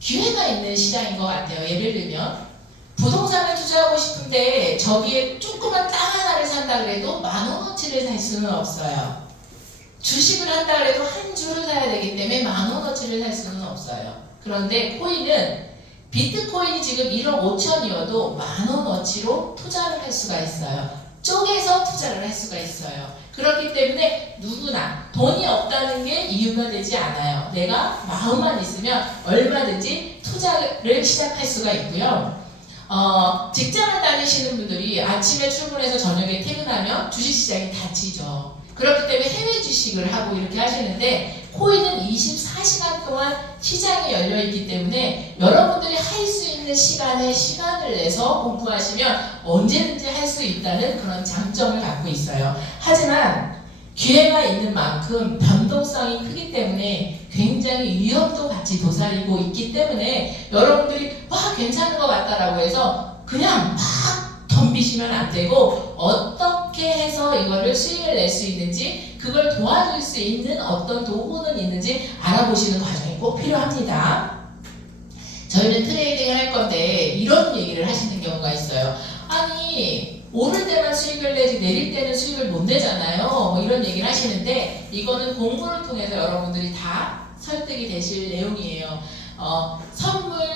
기회가 있는 시장인 것 같아요. 예를 들면 부동산을 투자하고 싶은데 저기에 조그만 땅 하나를 산다 그래도 10,000원어치를 살 수는 없어요. 주식을 한다 그래도 한 주를 사야 되기 때문에 10,000원어치를 살 수는 없어요. 그런데 코인은 비트코인이 지금 1억 5천이어도 10,000원어치로 투자를 할 수가 있어요. 쪼개서 투자를 할 수가 있어요. 그렇기 때문에 누구나 돈이 없다는 게 이유가 되지 않아요. 내가 마음만 있으면 얼마든지 투자를 시작할 수가 있고요. 직장을 다니시는 분들이 아침에 출근해서 저녁에 퇴근하면 주식시장이 닫히죠. 그렇기 때문에 해외 주식을 하고 이렇게 하시는데 코인은 24시간 동안 시장이 열려있기 때문에 여러분들이 할 수 있는 시간에 시간을 내서 공부하시면 언제든지 할 수 있다는 그런 장점을 갖고 있어요. 하지만 기회가 있는 만큼 변동성이 크기 때문에 굉장히 위험도 같이 도사리고 있기 때문에 여러분들이 와 괜찮은 것 같다라고 해서 그냥 막 덤비시면 안 되고 어떻게 해서 이거를 수익을 낼 수 있는지 그걸 도와줄 수 있는 어떤 도구는 있는지 알아보시는 과정이 꼭 필요합니다. 저희는 트레이딩을 할 건데 이런 얘기를 하시는 경우가 있어요. 아니 오를 때만 수익을 내지 내릴 때는 수익을 못 내잖아요. 뭐 이런 얘기를 하시는데 이거는 공부를 통해서 여러분들이 다 설득이 되실 내용이에요. 선물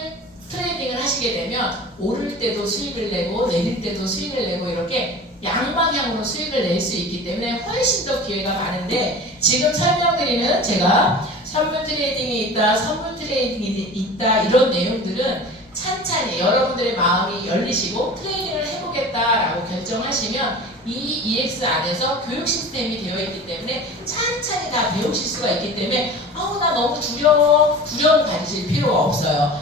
트레이딩을 하시게 되면 오를 때도 수익을 내고 내릴 때도 수익을 내고 이렇게 양방향으로 수익을 낼 수 있기 때문에 훨씬 더 기회가 많은데 지금 설명드리는 제가 선물 트레이딩이 있다, 선물 트레이딩이 있다 이런 내용들은 찬찬히 여러분들의 마음이 열리시고 트레이딩을 해보겠다라고 결정하시면 이 EX 안에서 교육 시스템이 되어 있기 때문에 찬찬히 다 배우실 수가 있기 때문에 나 너무 두려움 가지실 필요가 없어요.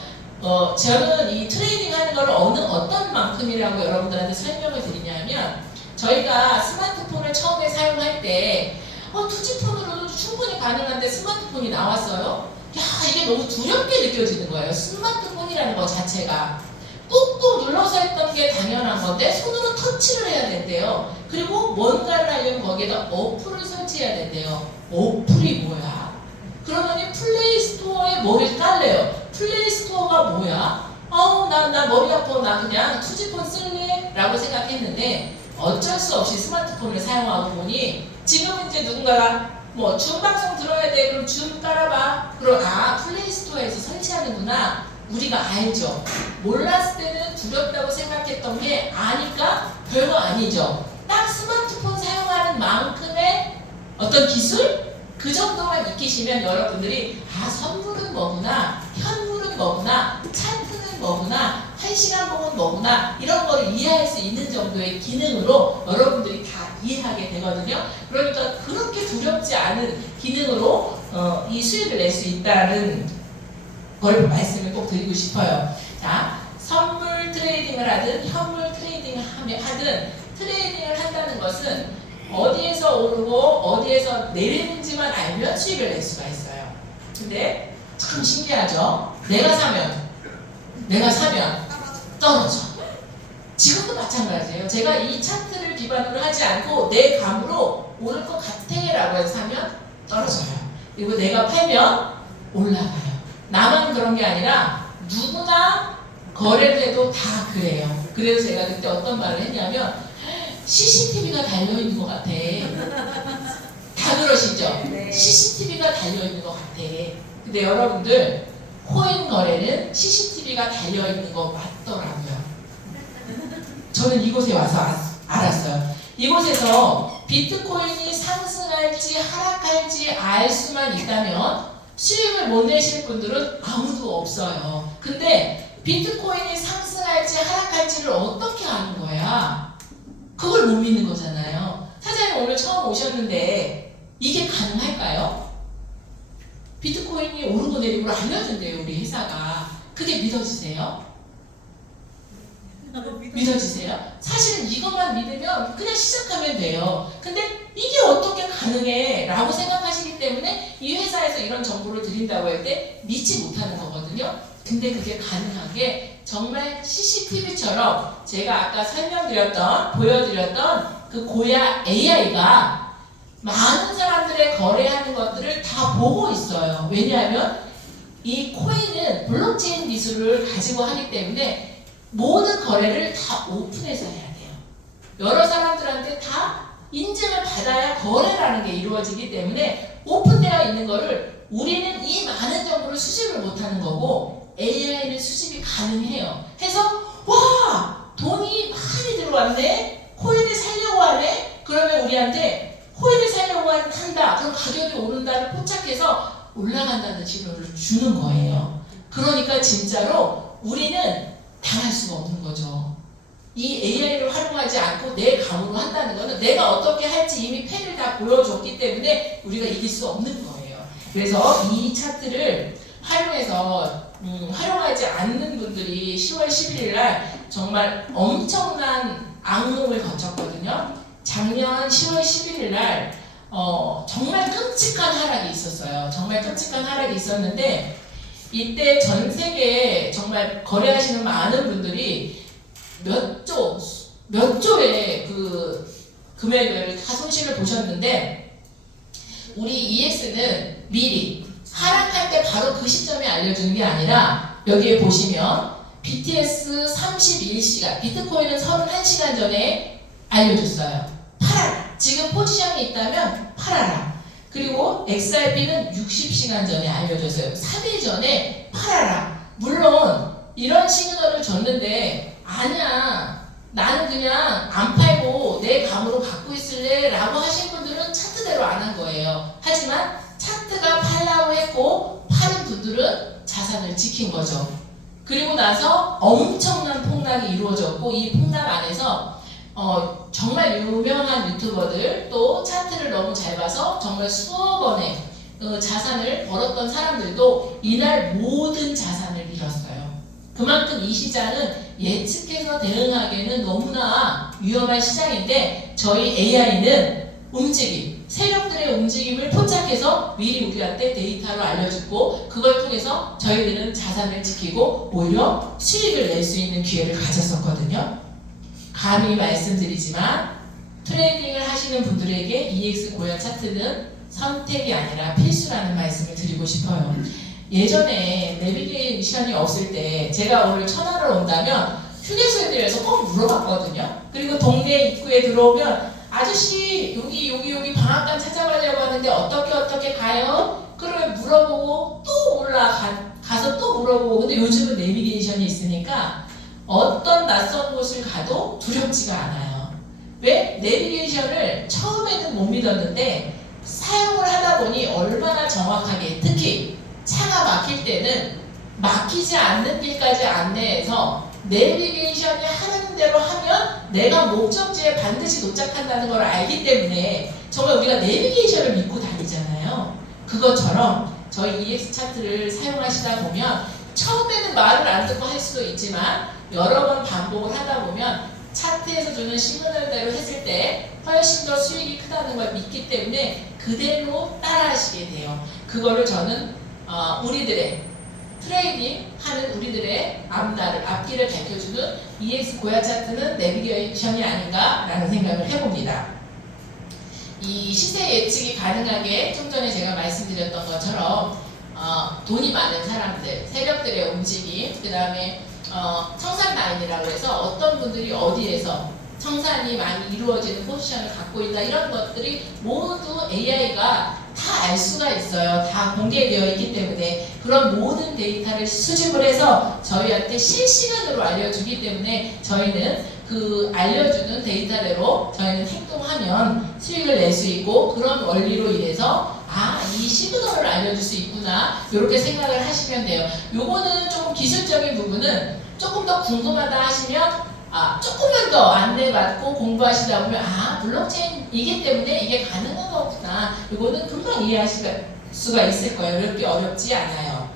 저는 이 트레이딩 하는 걸 어떤 만큼이라고 여러분들한테 설명을 드리냐면 저희가 스마트폰을 처음에 사용할 때 투지폰으로도 충분히 가능한데 스마트폰이 나왔어요. 야 이게 너무 두렵게 느껴지는 거예요. 스마트폰이라는 것 자체가 꾹꾹 눌러서 했던 게 당연한 건데 손으로 터치를 해야 된대요. 그리고 뭔가를 하려면 거기에다 어플을 설치해야 된대요. 어플이 뭐야? 그러더니 플레이스토어에 뭐를 깔래요. 플레이스토어가 뭐야? 나 머리 아파. 나 그냥 투지폰 쓸래? 라고 생각했는데 어쩔 수 없이 스마트폰을 사용하고 보니 지금 이제 누군가가 줌 방송 들어야 돼. 그럼 줌 깔아봐. 그럼 플레이스토어에서 설치하는구나. 우리가 알죠. 몰랐을 때는 두렵다고 생각했던 게 아니까 별거 아니죠. 딱 스마트폰 사용하는 만큼의 어떤 기술? 그 정도만 익히시면 여러분들이 선물은 뭐구나, 현물은 뭐구나, 차트는 뭐구나 할 1시간 보면 뭐구나 이런 거를 이해할 수 있는 정도의 기능으로 여러분들이 다 이해하게 되거든요. 그러니까 그렇게 두렵지 않은 기능으로 이 수익을 낼 수 있다는 걸 말씀을 꼭 드리고 싶어요. 자, 선물 트레이딩을 하든 현물 트레이딩을 하든 트레이딩을 한다는 것은 어디에서 오르고 어디에서 내리는지만 알면 수익을 낼 수가 있어요. 근데 참 신기하죠? 내가 사면 떨어져. 지금도 마찬가지예요. 제가 이 차트를 기반으로 하지 않고 내 감으로 오를 것 같아라고 해서 사면 떨어져요. 그리고 내가 팔면 올라가요. 나만 그런 게 아니라 누구나 거래를 해도 다 그래요. 그래서 제가 그때 어떤 말을 했냐면 CCTV가 달려있는 것 같아. 다 그러시죠? 네. CCTV가 달려있는 것 같아. 근데 여러분들 코인 거래는 CCTV가 달려있는 거 맞더라고요. 저는 이곳에 와서 알았어요. 이곳에서 비트코인이 상승할지 하락할지 알 수만 있다면 수익을 못 내실 분들은 아무도 없어요. 근데 비트코인이 상승할지 하락할지를 어떻게 아는 거야? 그걸 못 믿는 거잖아요. 사장님 오늘 처음 오셨는데 이게 가능할까요? 비트코인이 오르고 내리고 알려준대요, 우리 회사가. 그게 믿어지세요? 믿어지세요? 사실은 이것만 믿으면 그냥 시작하면 돼요. 근데 이게 어떻게 가능해? 라고 생각하시기 때문에 이 회사에서 이런 정보를 드린다고 할 때 믿지 못하는 거거든요. 근데 그게 가능한 게 정말 CCTV처럼 제가 아까 보여드렸던 그 고야 AI가 많은 사람들의 거래하는 것들을 다 보고 있어요. 왜냐하면 이 코인은 블록체인 기술을 가지고 하기 때문에 모든 거래를 다 오픈해서 해야 돼요. 여러 사람들한테 다 인증을 받아야 거래라는 게 이루어지기 때문에 오픈되어 있는 거를 우리는 이 많은 정보를 수집을 못하는 거고 AI는 수집이 가능해요. 해서 와! 돈이 많이 들어왔네? 코인을 사려고 하네? 그러면 우리한테 코인을 사려고 한다. 그럼 가격이 오른다를 포착해서 올라간다는 신호를 주는 거예요. 그러니까 진짜로 우리는 당할 수가 없는 거죠. 이 AI를 활용하지 않고 내 감으로 한다는 것은 내가 어떻게 할지 이미 패를 다 보여줬기 때문에 우리가 이길 수 없는 거예요. 그래서 이 차트를 활용하지 않는 분들이 10월 11일 날 정말 엄청난 악몽을 거쳤거든요. 작년 10월 11일 날 정말 끔찍한 하락이 있었어요. 정말 끔찍한 하락이 있었는데 이때 전 세계에 정말 거래하시는 많은 분들이 몇 조의 그 금액을 다 손실을 보셨는데 우리 EX는 미리 하락할 때 바로 그 시점에 알려주는 게 아니라 여기에 보시면 BTS 31시간, 비트코인은 31시간 전에 알려줬어요. 팔아라. 지금 포지션이 있다면 팔아라. 그리고 XRP는 60시간 전에 알려줬어요. 3일 전에 팔아라. 물론 이런 시그널을 줬는데 아니야. 나는 그냥 안 팔고 내 감으로 갖고 있을래 라고 하신 분들은 차트대로 안 한 거예요. 하지만 차트가 팔라고 했고 파는 분들은 자산을 지킨 거죠. 그리고 나서 엄청난 폭락이 이루어졌고 이 폭락 안에서 정말 유명한 유튜버들 또 차트를 너무 잘 봐서 정말 수억 원의 자산을 벌었던 사람들도 이날 모든 자산을 잃었어요. 그만큼 이 시장은 예측해서 대응하기에는 너무나 위험한 시장인데 저희 AI는 세력들의 움직임을 포착해서 미리 우리한테 데이터로 알려주고 그걸 통해서 저희들은 자산을 지키고 오히려 수익을 낼 수 있는 기회를 가졌었거든요. 감히 말씀드리지만 트레이딩을 하시는 분들에게 EX 고야 차트는 선택이 아니라 필수라는 말씀을 드리고 싶어요. 예전에 내비게이션이 없을 때 제가 오늘 천안을 온다면 휴게소에 대해서 꼭 물어봤거든요. 그리고 동네 입구에 들어오면 아저씨 여기 방앗간 찾아가려고 하는데 어떻게 가요? 그러면 물어보고 또 가서 또 물어보고 근데 요즘은 내비게이션이 있으니까 어떤 낯선 곳을 가도 두렵지가 않아요. 왜? 내비게이션을 처음에는 못 믿었는데 사용을 하다 보니 얼마나 정확하게 특히 차가 막힐 때는 막히지 않는 길까지 안내해서 내비게이션이 하는 대로 하면 내가 목적지에 반드시 도착한다는 걸 알기 때문에 정말 우리가 내비게이션을 믿고 다니잖아요. 그것처럼 저희 EX 차트를 사용하시다 보면 처음에는 말을 안 듣고 할 수도 있지만 여러 번 반복을 하다 보면 차트에서 주는 시그널대로 했을 때 훨씬 더 수익이 크다는 걸 믿기 때문에 그대로 따라 하시게 돼요. 그거를 저는 우리들의 트레이딩 하는 우리들의 앞길을 밝혀주는 EX 고야 차트는 내비게이션이 아닌가라는 생각을 해봅니다. 이 시세 예측이 가능하게 좀 전에 제가 말씀드렸던 것처럼 돈이 많은 사람들, 세력들의 움직임, 그 다음에 청산 라인이라고 해서 어떤 분들이 어디에서 청산이 많이 이루어지는 포지션을 갖고 있다, 이런 것들이 모두 AI가 다 알 수가 있어요. 다 공개되어 있기 때문에 그런 모든 데이터를 수집을 해서 저희한테 실시간으로 알려주기 때문에 저희는 그 알려주는 데이터대로 저희는 행동하면 수익을 낼 수 있고, 그런 원리로 인해서 이 시그널을 알려줄 수 있구나, 이렇게 생각을 하시면 돼요. 요거는 조금 기술적인 부분은 조금 더 궁금하다 하시면 조금만 더 안내받고 공부하시다 보면 블록체인이기 때문에 이게 가능한 거구나, 이거는 금방 이해하실 수가 있을 거예요. 그렇게 어렵지 않아요.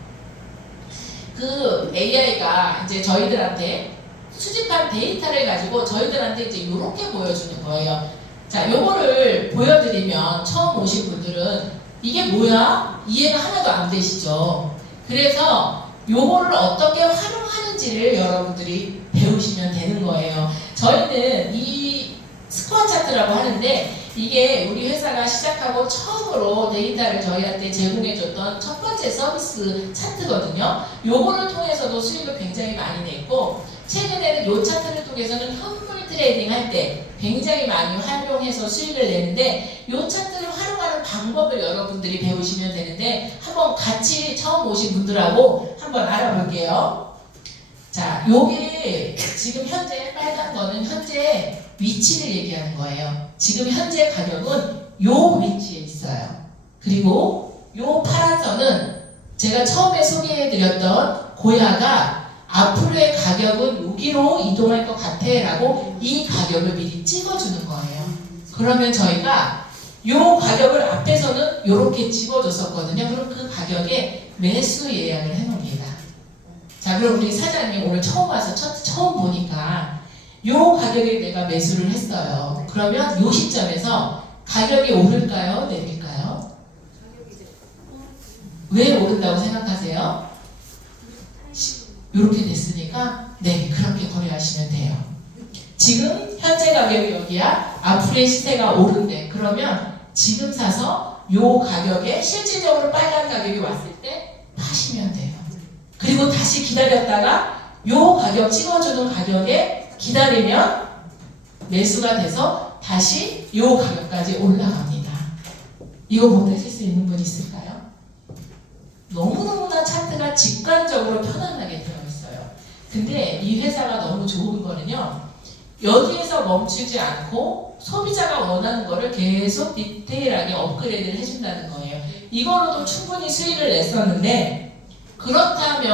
그 AI가 이제 저희들한테 수집한 데이터를 가지고 저희들한테 이제 이렇게 보여주는 거예요. 자, 요거를 보여드리면 처음 오신 분들은 이게 뭐야? 이해가 하나도 안 되시죠? 그래서 요거를 어떻게 활용하는지를 여러분들이 배우시면 되는 거예요. 저희는 이 스코어 차트라고 하는데 이게 우리 회사가 시작하고 처음으로 데이터를 저희한테 제공해줬던 첫 번째 서비스 차트거든요. 요거를 통해서도 수익을 굉장히 많이 냈고, 최근에는 요 차트를 통해서는 현물 트레이딩 할 때 굉장히 많이 활용해서 수익을 내는데, 요 차트를 활용하는 방법을 여러분들이 배우시면 되는데 한번 같이 처음 오신 분들하고 한번 알아볼게요. 자, 요게 지금 현재 빨간 거는 현재 위치를 얘기하는 거예요. 지금 현재 가격은 요 위치에 있어요. 그리고 요 파란 선은 제가 처음에 소개해드렸던 고야가 앞으로의 가격은 여기로 이동할 것 같아 라고 이 가격을 미리 찍어주는 거예요. 그러면 저희가 요 가격을 앞에서는 이렇게 집어줬었거든요. 그럼 그 가격에 매수 예약을 해놓습니다. 자, 그럼 우리 사장님 오늘 처음 와서 처음 보니까 요 가격에 내가 매수를 했어요. 그러면 요 시점에서 가격이 오를까요? 내릴까요? 왜 오른다고 생각하세요? 이렇게 됐으니까 네, 그렇게 거래하시면 돼요. 지금 현재 가격이 여기야. 앞으로의 시세가 오른대. 그러면 지금 사서 요 가격에 실질적으로 빨간 가격이 왔을 때 파시면 돼요. 그리고 다시 기다렸다가 요 가격 찍어주는 가격에 기다리면 매수가 돼서 다시 요 가격까지 올라갑니다. 이거 못하실 수 있는 분 있을까요? 너무너무나 차트가 직관적으로 편안하게 되어 있어요. 근데 이 회사가 너무 좋은 거는요, 여기에서 멈추지 않고 소비자가 원하는 거를 계속 디테일하게 업그레이드를 해준다는 거예요. 이걸로도 충분히 수익을 냈었는데, 그렇다면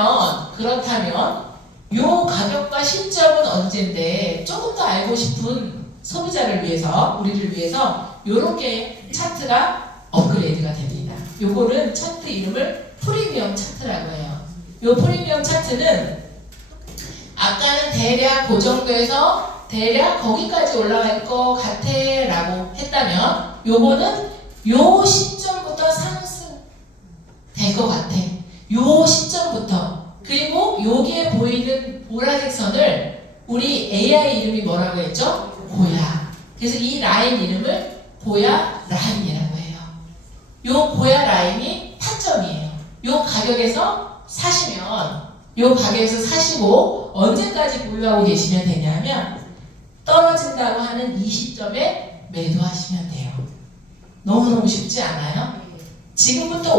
요 가격과 시점은 언젠데 조금 더 알고 싶은 소비자를 위해서, 우리를 위해서 요렇게 차트가 업그레이드가 됩니다. 요거는 차트 이름을 프리미엄 차트라고 해요. 요 프리미엄 차트는 아까는 대략 그 정도에서 대략 거기까지 올라갈 것 같아 라고 했다면, 요거는 요 시점부터 상승 될 것 같아. 요 시점부터. 그리고 여기에 보이는 보라색 선을 우리 AI 이름이 뭐라고 했죠? 고야. 그래서 이 라인 이름을 고야 라인이라고 해요. 요 고야 라인이 타점이에요. 요 가격에서 사시면, 요 가격에서 사시고 언제까지 보유하고 계시면 되냐면 떨어진다고 하는 이 시점에 매도하시면 돼요. 너무너무 쉽지 않아요? 지금부터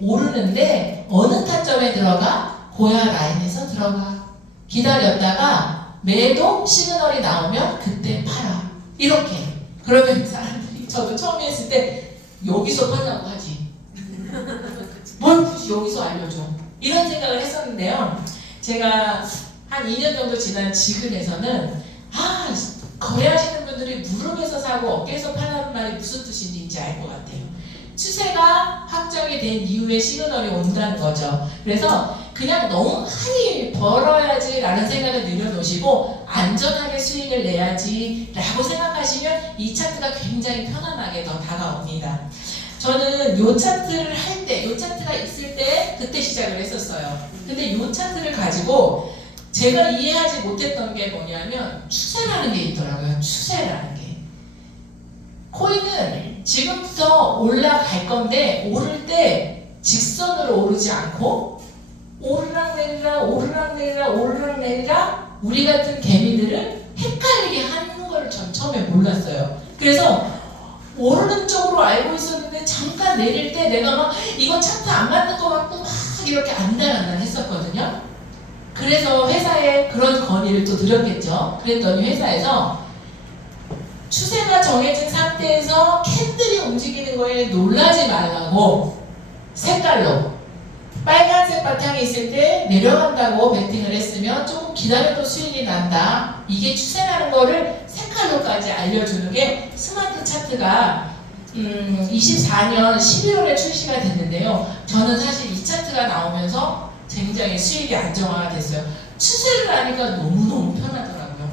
오르는데 어느 타점에 들어가? 고야 라인에서 들어가. 기다렸다가 매도 시그널이 나오면 그때 팔아. 이렇게. 그러면 사람들이, 저도 처음 했을 때 여기서 팔라고 하지. 뭘 굳이 여기서 알려줘. 이런 생각을 했었는데요. 제가 한 2년 정도 지난 지금에서는 거래하시는 분들이 무릎에서 사고 어깨에서 팔라는 말이 무슨 뜻인지 이제 알 것 같아요. 추세가 확정이 된 이후에 시그널이 온다는 거죠. 그래서 그냥 너무 많이 벌어야지 라는 생각을 내려놓으시고 안전하게 수익을 내야지 라고 생각하시면 이 차트가 굉장히 편안하게 더 다가옵니다. 저는 요 차트를 할 때, 요 차트가 있을 때 그때 시작을 했었어요. 근데 요 차트를 가지고 제가 이해하지 못했던 게 뭐냐면 추세라는 게 있더라고요. 추세라는 게. 코인은 지금부터 올라갈 건데 오를 때 직선으로 오르지 않고 오르락내리락 오르락내리락 오르락내리락 우리 같은 개미들을 헷갈리게 하는 걸 전 처음에 몰랐어요. 그래서 오르는 쪽으로 알고 있었는데 잠깐 내릴 때 내가 막 이거 차트 안 맞는 것 같고 막 이렇게 안달안달 했었거든요. 그래서 회사에 그런 건의를 또 드렸겠죠. 그랬더니 회사에서 추세가 정해진 상태에서 캔들이 움직이는 거에 놀라지 말라고 색깔로 빨간색 바탕이 있을 때 내려간다고 베팅을 했으면 조금 기다려도 수익이 난다. 이게 추세라는 거를 색깔로까지 알려주는 게 스마트 차트가 24년 11월에 출시가 됐는데요. 저는 사실 이 차트가 나오면서 굉장히 수익이 안정화가 됐어요. 추세를 아니까 너무너무 편하더라고요.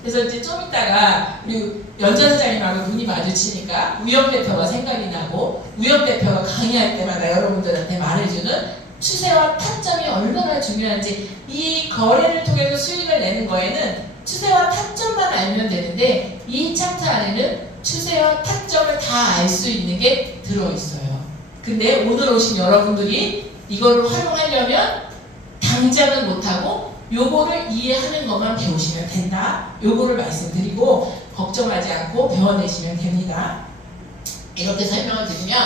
그래서 이제 좀 이따가 우리 연전 사장님하고 눈이 마주치니까 우영 대표가 생각이 나고 우영 대표가 강의할 때마다 여러분들한테 말해주는 추세와 타점이 얼마나 중요한지 이 거래를 통해서 수익을 내는 거에는 추세와 타점만 알면 되는데 이 차트 안에는 추세와 타점을 다 알 수 있는 게 들어있어요. 근데 오늘 오신 여러분들이 이걸 활용하려면 당장은 못하고 요거를 이해하는 것만 배우시면 된다. 요거를 말씀드리고 걱정하지 않고 배워내시면 됩니다. 이렇게 설명을 드리면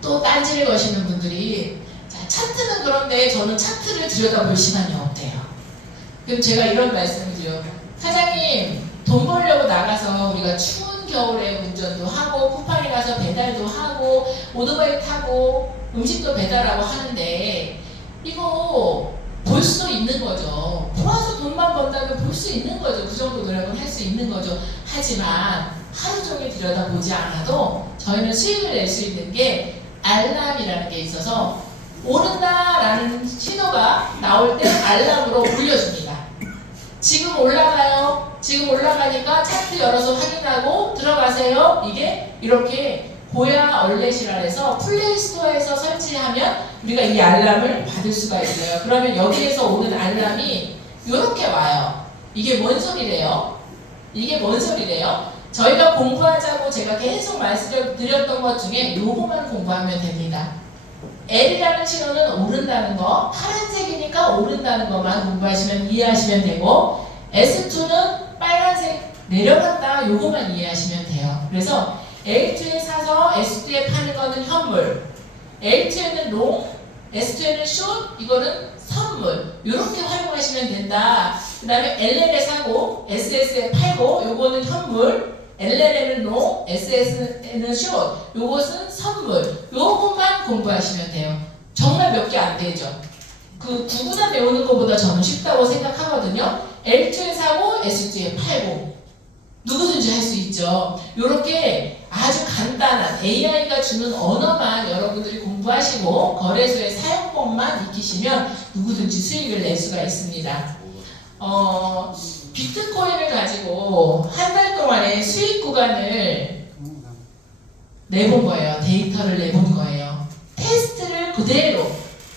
또 딴지를 거시는 분들이 차트는 그런데 저는 차트를 들여다볼 시간이 없대요. 그럼 제가 이런 말씀을 드려요. 사장님 돈 벌려고 나가서 우리가 추운 겨울에 운전도 하고 쿠팡에 가서 배달도 하고 오토바이 타고 음식도 배달하고 하는데 이거 볼 수 있는 거죠. 좋아서 돈만 번다면 볼 수 있는 거죠. 그 정도 노력은 할 수 있는 거죠. 하지만 하루 종일 들여다보지 않아도 저희는 수익을 낼 수 있는 게 알람이라는 게 있어서 오른다라는 신호가 나올 때 알람으로 올려줍니다. 지금 올라가요. 지금 올라가니까 차트 열어서 확인하고 들어가세요. 이게 이렇게 고야 얼렛이라 해서 플레이스토어에서 설치하면 우리가 이 알람을 받을 수가 있어요. 그러면 여기에서 오는 알람이 이렇게 와요. 이게 뭔 소리래요? 이게 뭔 소리래요? 저희가 공부하자고 제가 계속 말씀드렸던 것 중에 요거만 공부하면 됩니다. L이라는 신호는 오른다는 거, 파란색이니까 오른다는 것만 공부하시면 이해하시면 되고 S2는 빨간색 내려간다 요거만 이해하시면 돼요. 그래서 L2에 사서 S2에 파는 거는 현물, L2에는 롱, S2에는 숏, 이거는 선물. 이렇게 활용하시면 된다. 그 다음에 LL에 사고 SS에 팔고 요거는 현물, LL에는 롱, SS에는 숏, 요것은 선물. 요것만 공부하시면 돼요. 정말 몇 개 안 되죠. 그 구구단 외우는 것보다 저는 쉽다고 생각하거든요. L2에 사고 S2에 팔고 누구든지 할 수 있죠. 이렇게 아주 간단한 AI가 주는 언어만 여러분들이 공부하시고 거래소의 사용법만 익히시면 누구든지 수익을 낼 수가 있습니다. 비트코인을 가지고 한 달 동안의 수익 구간을 내본 거예요. 데이터를 내본 거예요. 테스트를 그대로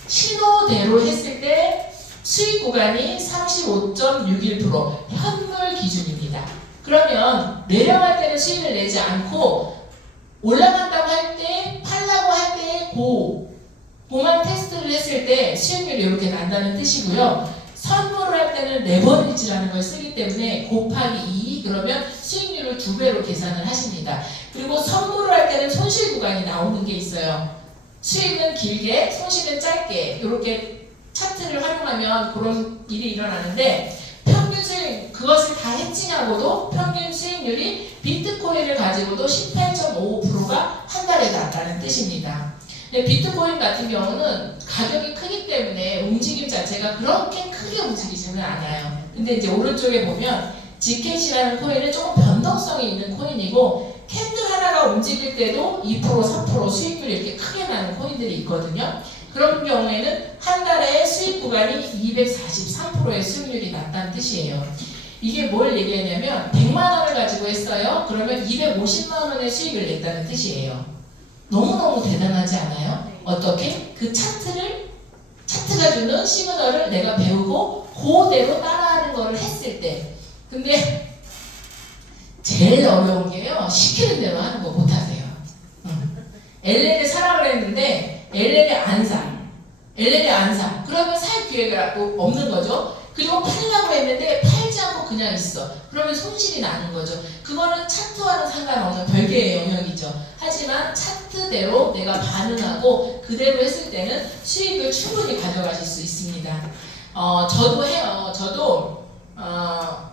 신호대로 했을 때 수익 구간이 35.61% 현물 기준입니다. 그러면 내려갈 때는 수익을 내지 않고 올라간다고 할 때, 팔라고 할 때 고만 테스트를 했을 때 수익률이 이렇게 난다는 뜻이고요. 선물을 할 때는 레버리지라는 걸 쓰기 때문에 곱하기 2 그러면 수익률을 2배로 계산을 하십니다. 그리고 선물을 할 때는 손실 구간이 나오는 게 있어요. 수익은 길게, 손실은 짧게 이렇게 차트를 활용하면 그런 일이 일어나는데 평균 수익, 그것을 다 해칭하고도 평균 수익률이 비트코인을 가지고도 18.55%가 한 달에 났다는 뜻입니다. 근데 비트코인 같은 경우는 가격이 크기 때문에 움직임 자체가 그렇게 크게 움직이지는 않아요. 근데 이제 오른쪽에 보면 지켓이라는 코인은 조금 변동성이 있는 코인이고 캔들 하나가 움직일 때도 2%, 3% 수익률이 이렇게 크게 나는 코인들이 있거든요. 그런 경우에는 한 달에 수익 구간이 243%의 수익률이 났다는 뜻이에요. 이게 뭘 얘기하냐면 100만 원을 가지고 했어요. 그러면 250만 원의 수익을 냈다는 뜻이에요. 너무너무 대단하지 않아요? 어떻게? 그 차트가 주는 시그널을 내가 배우고 그대로 따라하는 거를 했을 때. 근데 제일 어려운 게요. 시키는 대로 하는 거 못하세요. LL에 사라 그랬는데 LL에 안 사. LL에 안 사. 그러면 살 기회가 없는 거죠. 그리고 팔려고 했는데 팔지 않고 그냥 있어. 그러면 손실이 나는 거죠. 그거는 차트와는 상관없는 별개의 영역이죠. 하지만 차트대로 내가 반응하고 그대로 했을 때는 수익을 충분히 가져가실 수 있습니다. 저도 해요. 저도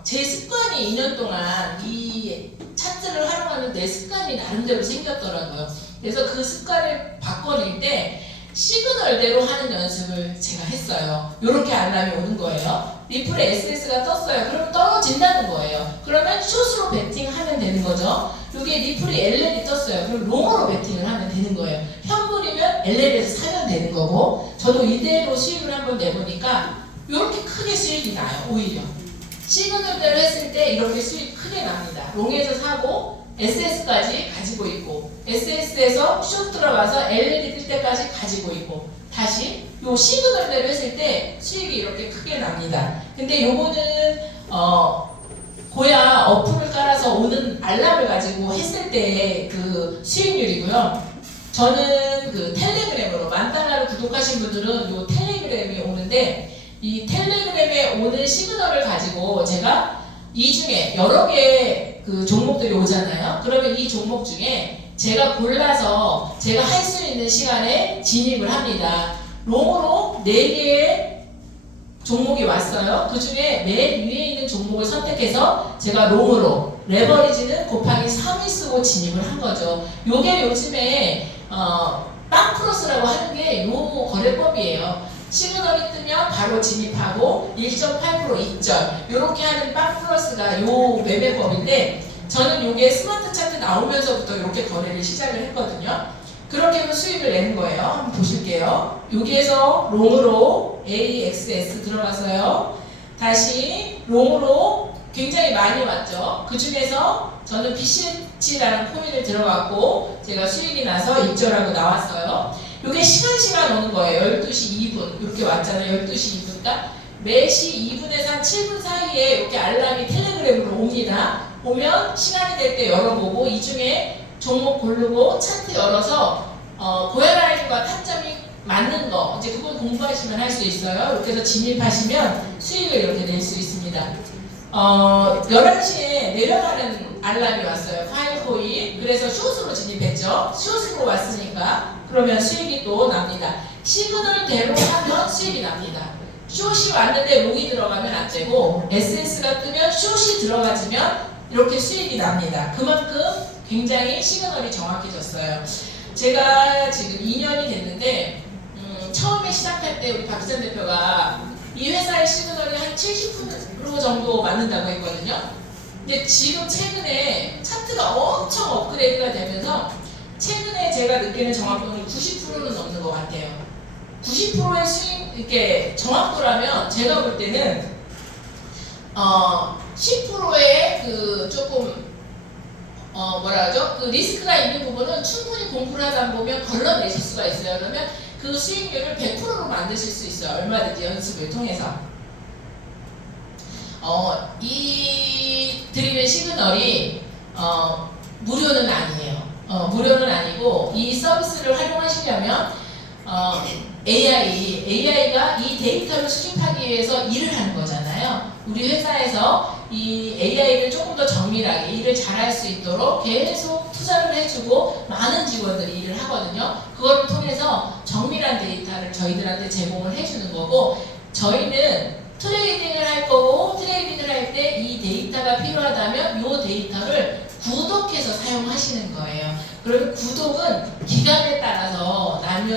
제 습관이 2년 동안 이 차트를 활용하는 내 습관이 나름대로 생겼더라고요. 그래서 그 습관을 바꿔낼 때 시그널대로 하는 연습을 제가 했어요. 이렇게 알람이 오는 거예요. 리플에 SS가 떴어요. 그러면 떨어진다는 거예요. 그러면 숏으로 베팅하면 되는 거죠. 이게 리플이 LL이 떴어요. 그럼 롱으로 베팅을 하면 되는 거예요. 현물이면 LL에서 사면 되는 거고, 저도 이대로 수익을 한번 내보니까 이렇게 크게 수익이 나요. 오히려 시그널대로 했을 때 이렇게 수익 크게 납니다. 롱에서 사고 SS까지 가지고 있고, SS에서 숏 들어가서 LL이 뜰 때까지 가지고 있고, 다시 요 시그널대로 했을 때 수익이 이렇게 크게 납니다. 근데 요거는 고야 어플을 깔아서 오는 알람을 가지고 했을 때의 그 수익률이고요. 저는 그 텔레그램으로 $10,000를 구독하신 분들은 요 텔레그램이 오는데, 이 텔레그램에 오는 시그널을 가지고 제가 이 중에 여러 개의 그 종목들이 오잖아요. 그러면 이 종목 중에 제가 골라서 제가 할 수 있는 시간에 진입을 합니다. 롱으로 4개의 종목이 왔어요. 그 중에 맨 위에 있는 종목을 선택해서 제가 롱으로 레버리지는 곱하기 3을 쓰고 진입을 한 거죠. 요게 요즘에 빵크로스라고 하는 게 요 거래법이에요. 시그널이 뜨면 바로 진입하고 1.8% 익절 이렇게 하는 빵플러스가 요 매매법인데, 저는 요게 스마트 차트 나오면서부터 이렇게 거래를 시작을 했거든요. 그렇게 하면 수익을 내는 거예요. 한번 보실게요. 여기에서 롱으로 AXS 들어갔어요. 다시 롱으로 굉장히 많이 왔죠. 그 중에서 저는 BCH라는 코인을 들어갔고 제가 수익이 나서 익절하고 나왔어요. 이게 시간 오는 거예요. 12시 2분 이렇게 왔잖아요. 12시 2분이니까 매시 2분에서 한 7분 사이에 이렇게 알람이 텔레그램으로 옵니다. 오면 시간이 될 때 열어보고 이 중에 종목 고르고 차트 열어서 고혈압과 타점이 맞는 거 이제 그걸 공부하시면 할 수 있어요. 이렇게 해서 진입하시면 수익을 이렇게 낼 수 있습니다. 11시에 내려가는 알람이 왔어요. 파일코인. 그래서 숏으로 진입했죠. 숏으로 왔으니까 그러면 수익이 또 납니다. 시그널대로 하면 수익이 납니다. 숏이 왔는데 롱이 들어가면 안 되고 SS가 뜨면 숏이 들어가지면 이렇게 수익이 납니다. 그만큼 굉장히 시그널이 정확해졌어요. 제가 지금 2년이 됐는데 처음에 시작할 때 우리 박지선 대표가 이 회사의 시그널이 한 70% 정도 맞는다고 했거든요. 근데 지금 최근에 차트가 엄청 업그레이드가 되면서 최근에 제가 느끼는 정확도는 90%는 넘는 것 같아요. 90%의 수익, 이렇게 정확도라면 제가 볼 때는 10%의 그 조금 뭐라 하죠? 그 리스크가 있는 부분은 충분히 공부를 하다 보면 걸러내실 수가 있어요. 그러면 그 수익률을 100%로 만드실 수 있어요. 얼마든지 연습을 통해서. 이 드리는 시그널이 무료는 아니에요. 무료는 아니고 이 서비스를 활용하시려면 AI가 이 데이터를 수집하기 위해서 일을 하는 거잖아요. 우리 회사에서 이 AI를 조금 더 정밀하게 일을 잘할 수 있도록 계속 투자를 해주고 많은 직원들이 일을 하거든요. 그걸 통해서 정밀한 데이터를 저희들한테 제공을 해주는 거고, 저희는 트레이딩을 할 거고, 트레이딩을 할 때 이 데이터가 필요하다면 이 데이터를 구독해서 사용하시는 거예요. 그러면 구독은 기간에 따라서 나뉘어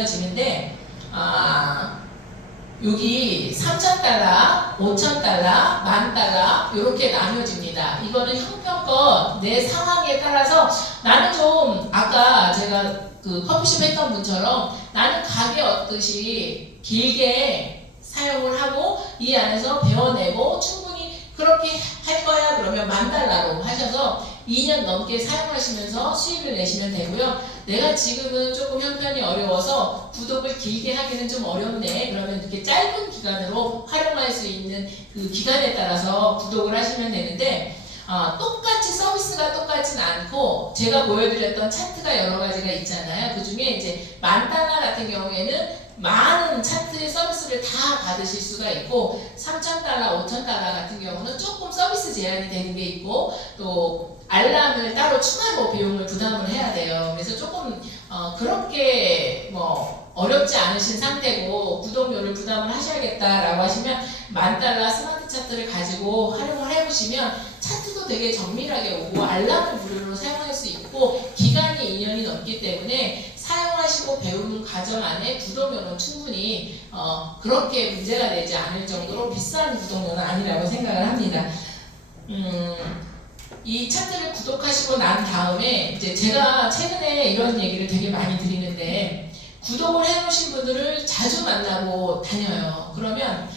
$3,000, $5,000, $10,000 이렇게 나뉘어집니다. 이거는 형편껏 내 상황에 따라서 나는 좀 아까 제가 그 커피숍 했던 분처럼 나는 가게 얻듯이 길게 사용을 하고 이 안에서 배워내고 충분히 그렇게 할 거야 그러면 $10,000로 하셔서 2년 넘게 사용하시면서 수익을 내시면 되고요. 내가 지금은 조금 형편이 어려워서 구독을 길게 하기는 좀 어렵네. 그러면 이렇게 짧은 기간으로 활용할 수 있는 그 기간에 따라서 구독을 하시면 되는데 똑같이 서비스가 똑같진 않고 제가 보여드렸던 차트가 여러 가지가 있잖아요. 그 중에 이제 $10,000 같은 경우에는 많은 차트의 서비스를 다 받으실 수가 있고 $3,000, $5,000 같은 경우는 조금 서비스 제한이 되는 게 있고 또 알람을 따로 추가로 비용을 부담을 해야 돼요. 그래서 조금 그렇게 뭐 어렵지 않으신 상태고 구독료를 부담을 하셔야겠다라고 하시면 $10,000 스마트 차트를 가지고 활용을 해보시면 차트도 되게 정밀하게 오고 알람을 무료로 사용할 수 있고 기간이 2년이 넘기 때문에 사용하시고 배우는 과정 안에 구독료는 충분히 그렇게 문제가 되지 않을 정도로 비싼 구독료는 아니라고 생각을 합니다. 이 차트를 구독하시고 난 다음에 이제 제가 최근에 이런 얘기를 되게 많이 드리는데 구독을 해놓으신 분들을 자주 만나고 다녀요. 그러면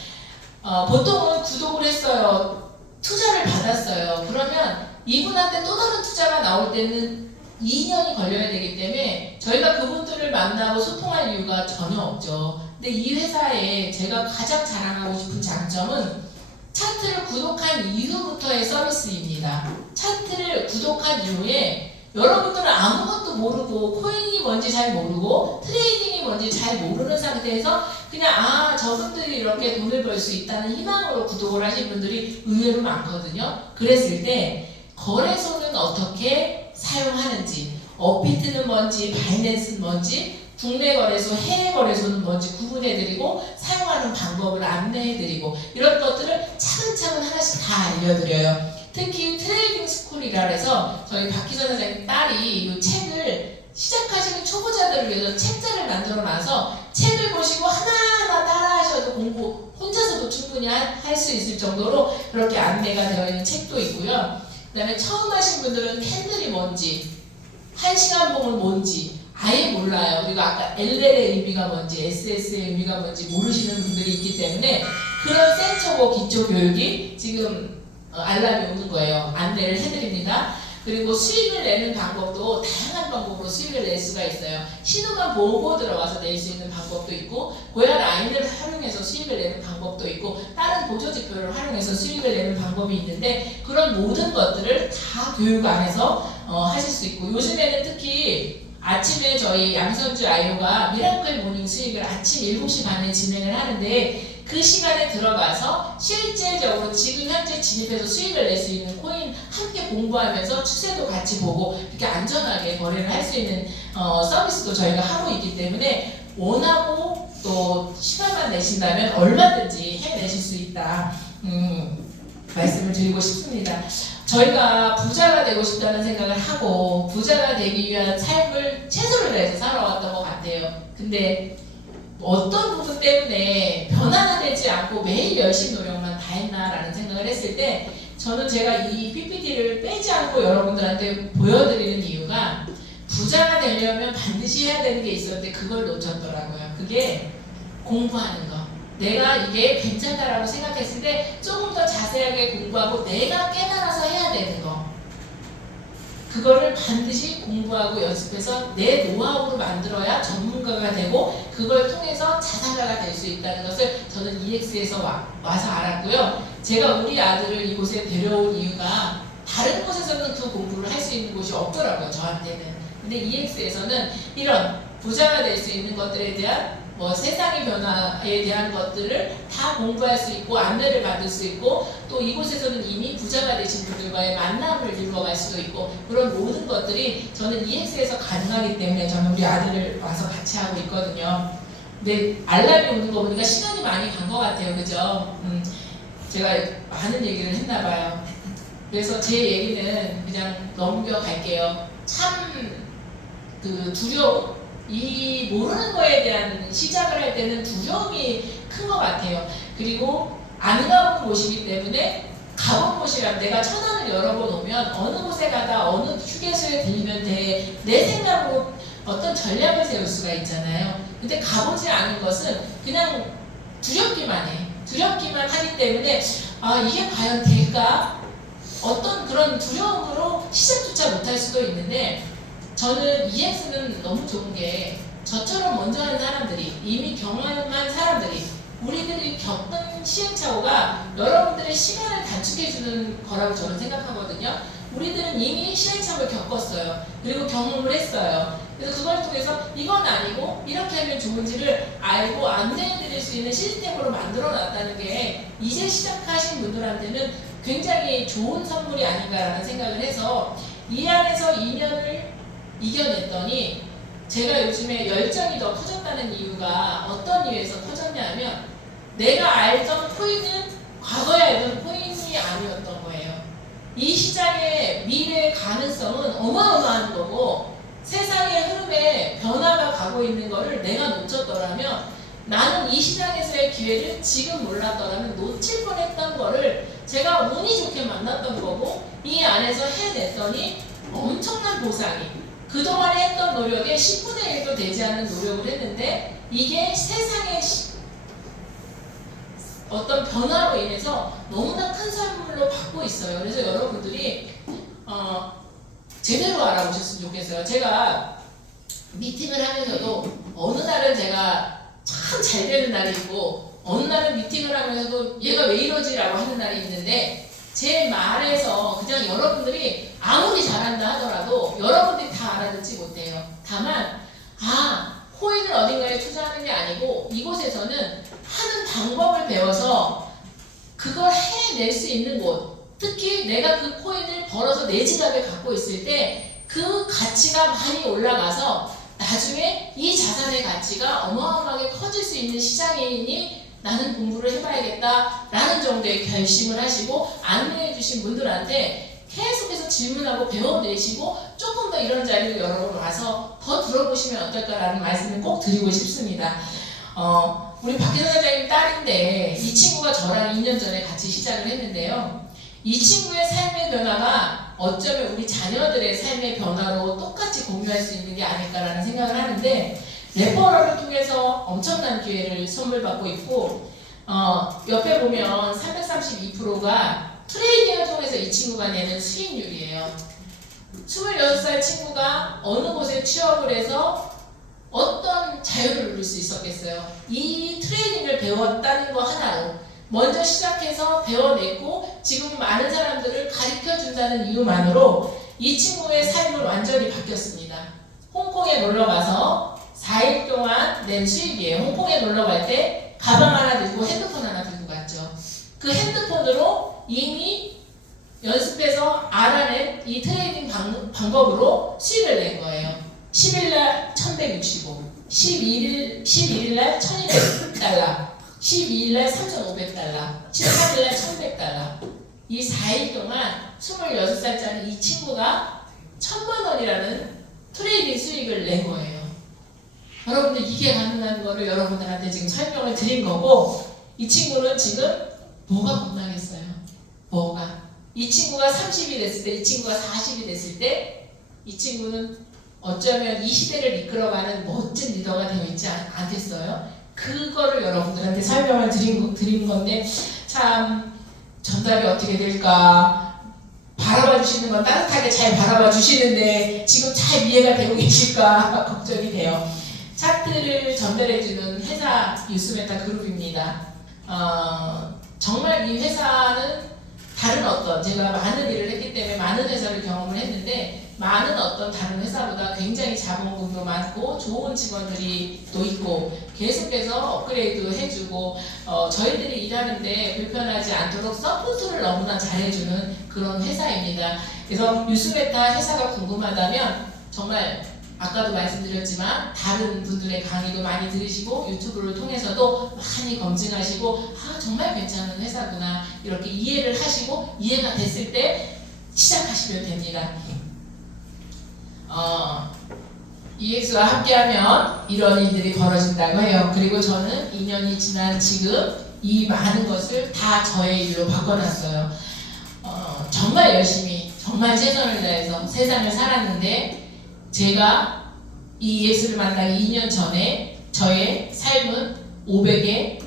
보통은 구독을 했어요. 투자를 받았어요. 그러면 이분한테 또 다른 투자가 나올 때는 2년이 걸려야 되기 때문에 저희가 그분들을 만나고 소통할 이유가 전혀 없죠. 근데 이 회사에 제가 가장 자랑하고 싶은 장점은 차트를 구독한 이후부터의 서비스입니다. 차트를 구독한 이후에 여러분들은 아무것도 모르고 코인이 뭔지 잘 모르고 트레이딩이 뭔지 잘 모르는 상태에서 그냥 저분들이 이렇게 돈을 벌 수 있다는 희망으로 구독을 하신 분들이 의외로 많거든요. 그랬을 때 거래소는 어떻게 사용하는지, 업비트는 뭔지, 바이낸스는 뭔지, 국내 거래소, 해외 거래소는 뭔지 구분해드리고 사용하는 방법을 안내해드리고 이런 것들을 차근차근 하나씩 다 알려드려요. 특히 트레이딩 스쿨이라 해서 저희 박희선 선생님 딸이 이 책을 시작하시는 초보자들을 위해서 책자를 만들어놔서 책을 보시고 하나하나 따라하셔도 공부 혼자서도 충분히 할 수 있을 정도로 그렇게 안내가 되어 있는 책도 있고요. 그 다음에 처음 하신 분들은 캔들이 뭔지, 1시간 봉은 뭔지 아예 몰라요. 그리고 아까 LL의 의미가 뭔지, SS의 의미가 뭔지 모르시는 분들이 있기 때문에 그런 센초보 기초 교육이 지금 알람이 오는 거예요. 안내를 해드립니다. 그리고 수익을 내는 방법도 다양한 방법으로 수익을 낼 수가 있어요. 신호만 보고 들어가서 낼 수 있는 방법도 있고 고야 라인을 활용해서 수익을 내는 방법도 있고 다른 보조지표를 활용해서 수익을 내는 방법이 있는데 그런 모든 것들을 다 교육 안에서 하실 수 있고 요즘에는 특히 아침에 저희 양선주 아이오가 미라클 모닝 수익을 아침 7시 반에 진행을 하는데 그 시간에 들어가서 실제적으로 지금 현재 진입해서 수익을 낼 수 있는 코인 함께 공부하면서 추세도 같이 보고 이렇게 안전하게 거래를 할 수 있는 서비스도 저희가 하고 있기 때문에 원하고 또 시간만 내신다면 얼마든지 해내실 수 있다 말씀을 드리고 싶습니다. 저희가 부자가 되고 싶다는 생각을 하고 부자가 되기 위한 삶을 최선을 다해서 살아왔던 것 같아요. 근데 어떤 부분 때문에 변화되지 않고 매일 열심히 노력만 다 했나라는 생각을 했을 때 저는 제가 이 PPT를 빼지 않고 여러분들한테 보여드리는 이유가 부자가 되려면 반드시 해야 되는 게 있었는데 그걸 놓쳤더라고요. 그게 공부하는 거. 내가 이게 괜찮다라고 생각했을 때 조금 더 자세하게 공부하고 내가 깨달아서 해야 되는 거. 그거를 반드시 공부하고 연습해서 내 노하우로 만들어야 전문가가 되고 그걸 통해서 자산가가 될 수 있다는 것을 저는 EX에서 와서 알았고요. 제가 우리 아들을 이곳에 데려온 이유가 다른 곳에서는 그 공부를 할 수 있는 곳이 없더라고요. 저한테는. 근데 EX에서는 이런 부자가 될 수 있는 것들에 대한 세상의 변화에 대한 것들을 다 공부할 수 있고 안내를 받을 수 있고 또 이곳에서는 이미 부자가 되신 분들과의 만남을 이루어갈 수도 있고 그런 모든 것들이 저는 EX에서 가능하기 때문에 저는 우리 아들을 와서 같이 하고 있거든요. 근데 알람이 오는 거 보니까 시간이 많이 간 것 같아요. 그죠? 제가 많은 얘기를 했나 봐요. 그래서 제 얘기는 그냥 넘겨갈게요. 참 두려움? 이 모르는 거에 대한 시작을 할 때는 두려움이 큰 것 같아요. 그리고 안 가본 곳이기 때문에 가본 곳이란 내가 천안을 여러 번 오면 어느 곳에 가다 어느 휴게소에 들리면 돼. 내 생각으로 어떤 전략을 세울 수가 있잖아요. 근데 가보지 않은 것은 그냥 두렵기만 해. 두렵기만 하기 때문에 아 이게 과연 될까? 어떤 그런 두려움으로 시작조차 못할 수도 있는데 저는 EX는 너무 좋은 게 저처럼 먼저 하는 사람들이 이미 경험한 사람들이 우리들이 겪은 시행착오가 여러분들의 시간을 단축해주는 거라고 저는 생각하거든요. 우리들은 이미 시행착오를 겪었어요. 그리고 경험을 했어요. 그래서 그걸 통해서 이건 아니고 이렇게 하면 좋은지를 알고 안내해드릴 수 있는 시스템으로 만들어놨다는 게 이제 시작하신 분들한테는 굉장히 좋은 선물이 아닌가라는 생각을 해서 이 안에서 2년을 이겨냈더니 제가 요즘에 열정이 더 커졌다는 이유가 어떤 이유에서 커졌냐 하면 내가 알던 코인은 과거에 알던 코인이 아니었던 거예요. 이 시장의 미래의 가능성은 어마어마한 거고 세상의 흐름에 변화가 가고 있는 거를 내가 놓쳤더라면 나는 이 시장에서의 기회를 지금 몰랐더라면 놓칠 뻔했던 거를 제가 운이 좋게 만났던 거고 이 안에서 해냈더니 엄청난 보상이 그동안에 했던 노력의 10분의 1도 되지 않는 노력을 했는데 이게 세상의 어떤 변화로 인해서 너무나 큰 선물로 받고 있어요. 그래서 여러분들이 제대로 알아보셨으면 좋겠어요. 제가 미팅을 하면서도 어느 날은 제가 참 잘 되는 날이 있고 어느 날은 미팅을 하면서도 얘가 왜 이러지? 라고 하는 날이 있는데 제 말에서 그냥 여러분들이 아무리 잘한다 하더라도 여러분들이 다 알아듣지 못해요. 다만 코인을 어딘가에 투자하는 게 아니고 이곳에서는 하는 방법을 배워서 그걸 해낼 수 있는 곳, 특히 내가 그 코인을 벌어서 내 지갑에 갖고 있을 때 그 가치가 많이 올라가서 나중에 이 자산의 가치가 어마어마하게 커질 수 있는 시장이니 나는 공부를 해봐야겠다 라는 정도의 결심을 하시고 안내해 주신 분들한테 계속해서 질문하고 배워내시고 조금 더 이런 자리로 여러분 와서 더 들어보시면 어떨까라는 말씀을 꼭 드리고 싶습니다. 우리 박혜선 사장님 딸인데 이 친구가 저랑 2년 전에 같이 시작을 했는데요. 이 친구의 삶의 변화가 어쩌면 우리 자녀들의 삶의 변화로 똑같이 공유할 수 있는 게 아닐까라는 생각을 하는데 레퍼럴을 통해서 엄청난 기회를 선물 받고 있고 옆에 보면 332%가 트레이딩을 통해서 이 친구가 내는 수익률이에요. 26살 친구가 어느 곳에 취업을 해서 어떤 자유를 누릴 수 있었겠어요. 이 트레이딩을 배웠다는 거 하나로 먼저 시작해서 배워냈고 지금 많은 사람들을 가르쳐준다는 이유만으로 이 친구의 삶은 완전히 바뀌었습니다. 홍콩에 놀러가서 4일 동안 낸 수익이에요. 홍콩에 놀러갈 때 가방 하나 들고 핸드폰 하나 들고 갔죠. 그 핸드폰으로 이미 연습해서 알아낸 이 트레이딩 방법으로 수익을 낸 거예요. 10일날 1165, 11일날 1200달러, 12일날 3500달러, 13일날 1100달러. 이 4일 동안 26살짜리 이 친구가 1000만 원이라는 트레이딩 수익을 낸 거예요. 여러분들 이게 가능한 거를 여러분들한테 지금 설명을 드린 거고 이 친구는 지금 뭐가 겁나겠어요? 뭐가? 이 친구가 30이 됐을 때, 이 친구가 40이 됐을 때 이 친구는 어쩌면 이 시대를 이끌어가는 멋진 리더가 되어 있지 않겠어요? 그거를 여러분들한테 설명을 드린 건데 참 전달이 어떻게 될까 바라봐 주시는 건 따뜻하게 잘 바라봐 주시는데 지금 잘 이해가 되고 계실까 걱정이 돼요. 차트를 전달해주는 회사 뉴스메타 그룹입니다. 정말 이 회사는 다른 어떤 제가 많은 일을 했기 때문에 많은 회사를 경험을 했는데 많은 어떤 다른 회사보다 굉장히 자본금도 많고 좋은 직원들이 또 있고 계속해서 업그레이드 해주고 저희들이 일하는데 불편하지 않도록 서포트를 너무나 잘해주는 그런 회사입니다. 그래서 뉴스메타 회사가 궁금하다면 정말 아까도 말씀드렸지만 다른 분들의 강의도 많이 들으시고 유튜브를 통해서도 많이 검증하시고 정말 괜찮은 회사구나 이렇게 이해를 하시고 이해가 됐을 때 시작하시면 됩니다. EX와 함께하면 이런 일들이 벌어진다고 해요. 그리고 저는 2년이 지난 지금 이 많은 것을 다 저의 일로 바꿔놨어요. 정말 열심히, 정말 최선을 다해서 세상을 살았는데 제가 이 예수를 만나기 2년 전에 저의 삶은 500에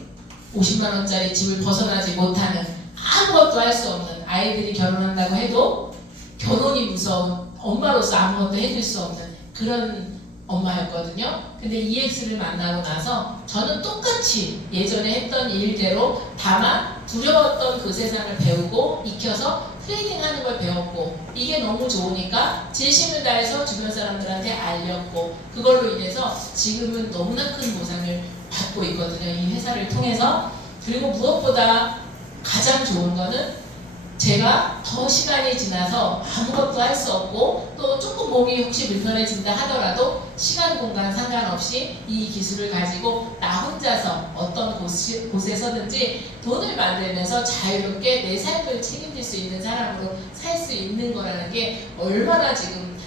50만 원짜리 집을 벗어나지 못하는 아무것도 할 수 없는 아이들이 결혼한다고 해도 결혼이 무서운 엄마로서 아무것도 해줄 수 없는 그런 엄마였거든요. 근데 EX를 만나고 나서 저는 똑같이 예전에 했던 일대로 다만 두려웠던 그 세상을 배우고 익혀서 트레이딩하는 걸 배웠고 이게 너무 좋으니까 진심을 다해서 주변 사람들한테 알렸고 그걸로 인해서 지금은 너무나 큰 보상을 받고 있거든요. 이 회사를 통해서. 그리고 무엇보다 가장 좋은 거는 제가 더 시간이 지나서 아무것도 할 수 없고 또 조금 몸이 혹시 불편해진다 하더라도 시간 공간 상관없이 이 기술을 가지고 나 혼자서 어떤 곳에서든지 돈을 만들면서 자유롭게 내 삶을 책임질 수 있는 사람으로 살 수 있는 거라는 게 얼마나 지금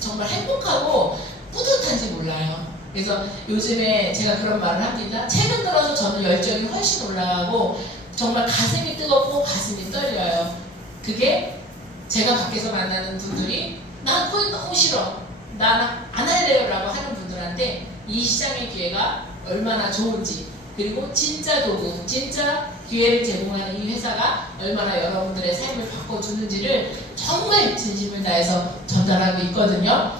정말 행복하고 뿌듯한지 몰라요. 그래서 요즘에 제가 그런 말을 합니다. 최근 들어서 저는 열정이 훨씬 올라가고 정말 가슴이 뜨겁고 가슴이 떨려요. 그게 제가 밖에서 만나는 분들이 난 코인 너무 싫어, 난 안 할래요 라고 하는 분들한테 이 시장의 기회가 얼마나 좋은지, 그리고 진짜 도구, 진짜 기회를 제공하는 이 회사가 얼마나 여러분들의 삶을 바꿔주는지를 정말 진심을 다해서 전달하고 있거든요.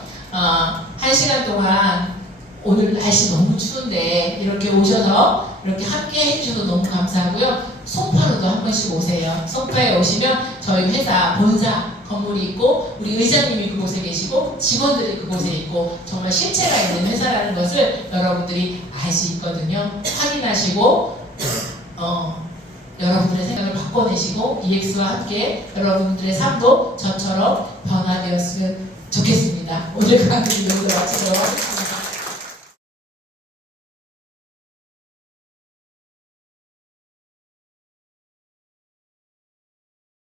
1시간 동안 오늘 날씨 너무 추운데 이렇게 오셔서 이렇게 함께 해주셔서 너무 감사하고요. 송파로도 한 번씩 오세요. 송파에 오시면 저희 회사 본사 건물이 있고 우리 의장님이 그곳에 계시고 직원들이 그곳에 있고 정말 실체가 있는 회사라는 것을 여러분들이 알 수 있거든요. 확인하시고 여러분들의 생각을 바꿔내시고 EX와 함께 여러분들의 삶도 저처럼 변화되었으면 좋겠습니다. 오늘 강의 여기서 마치도록 하겠습니다.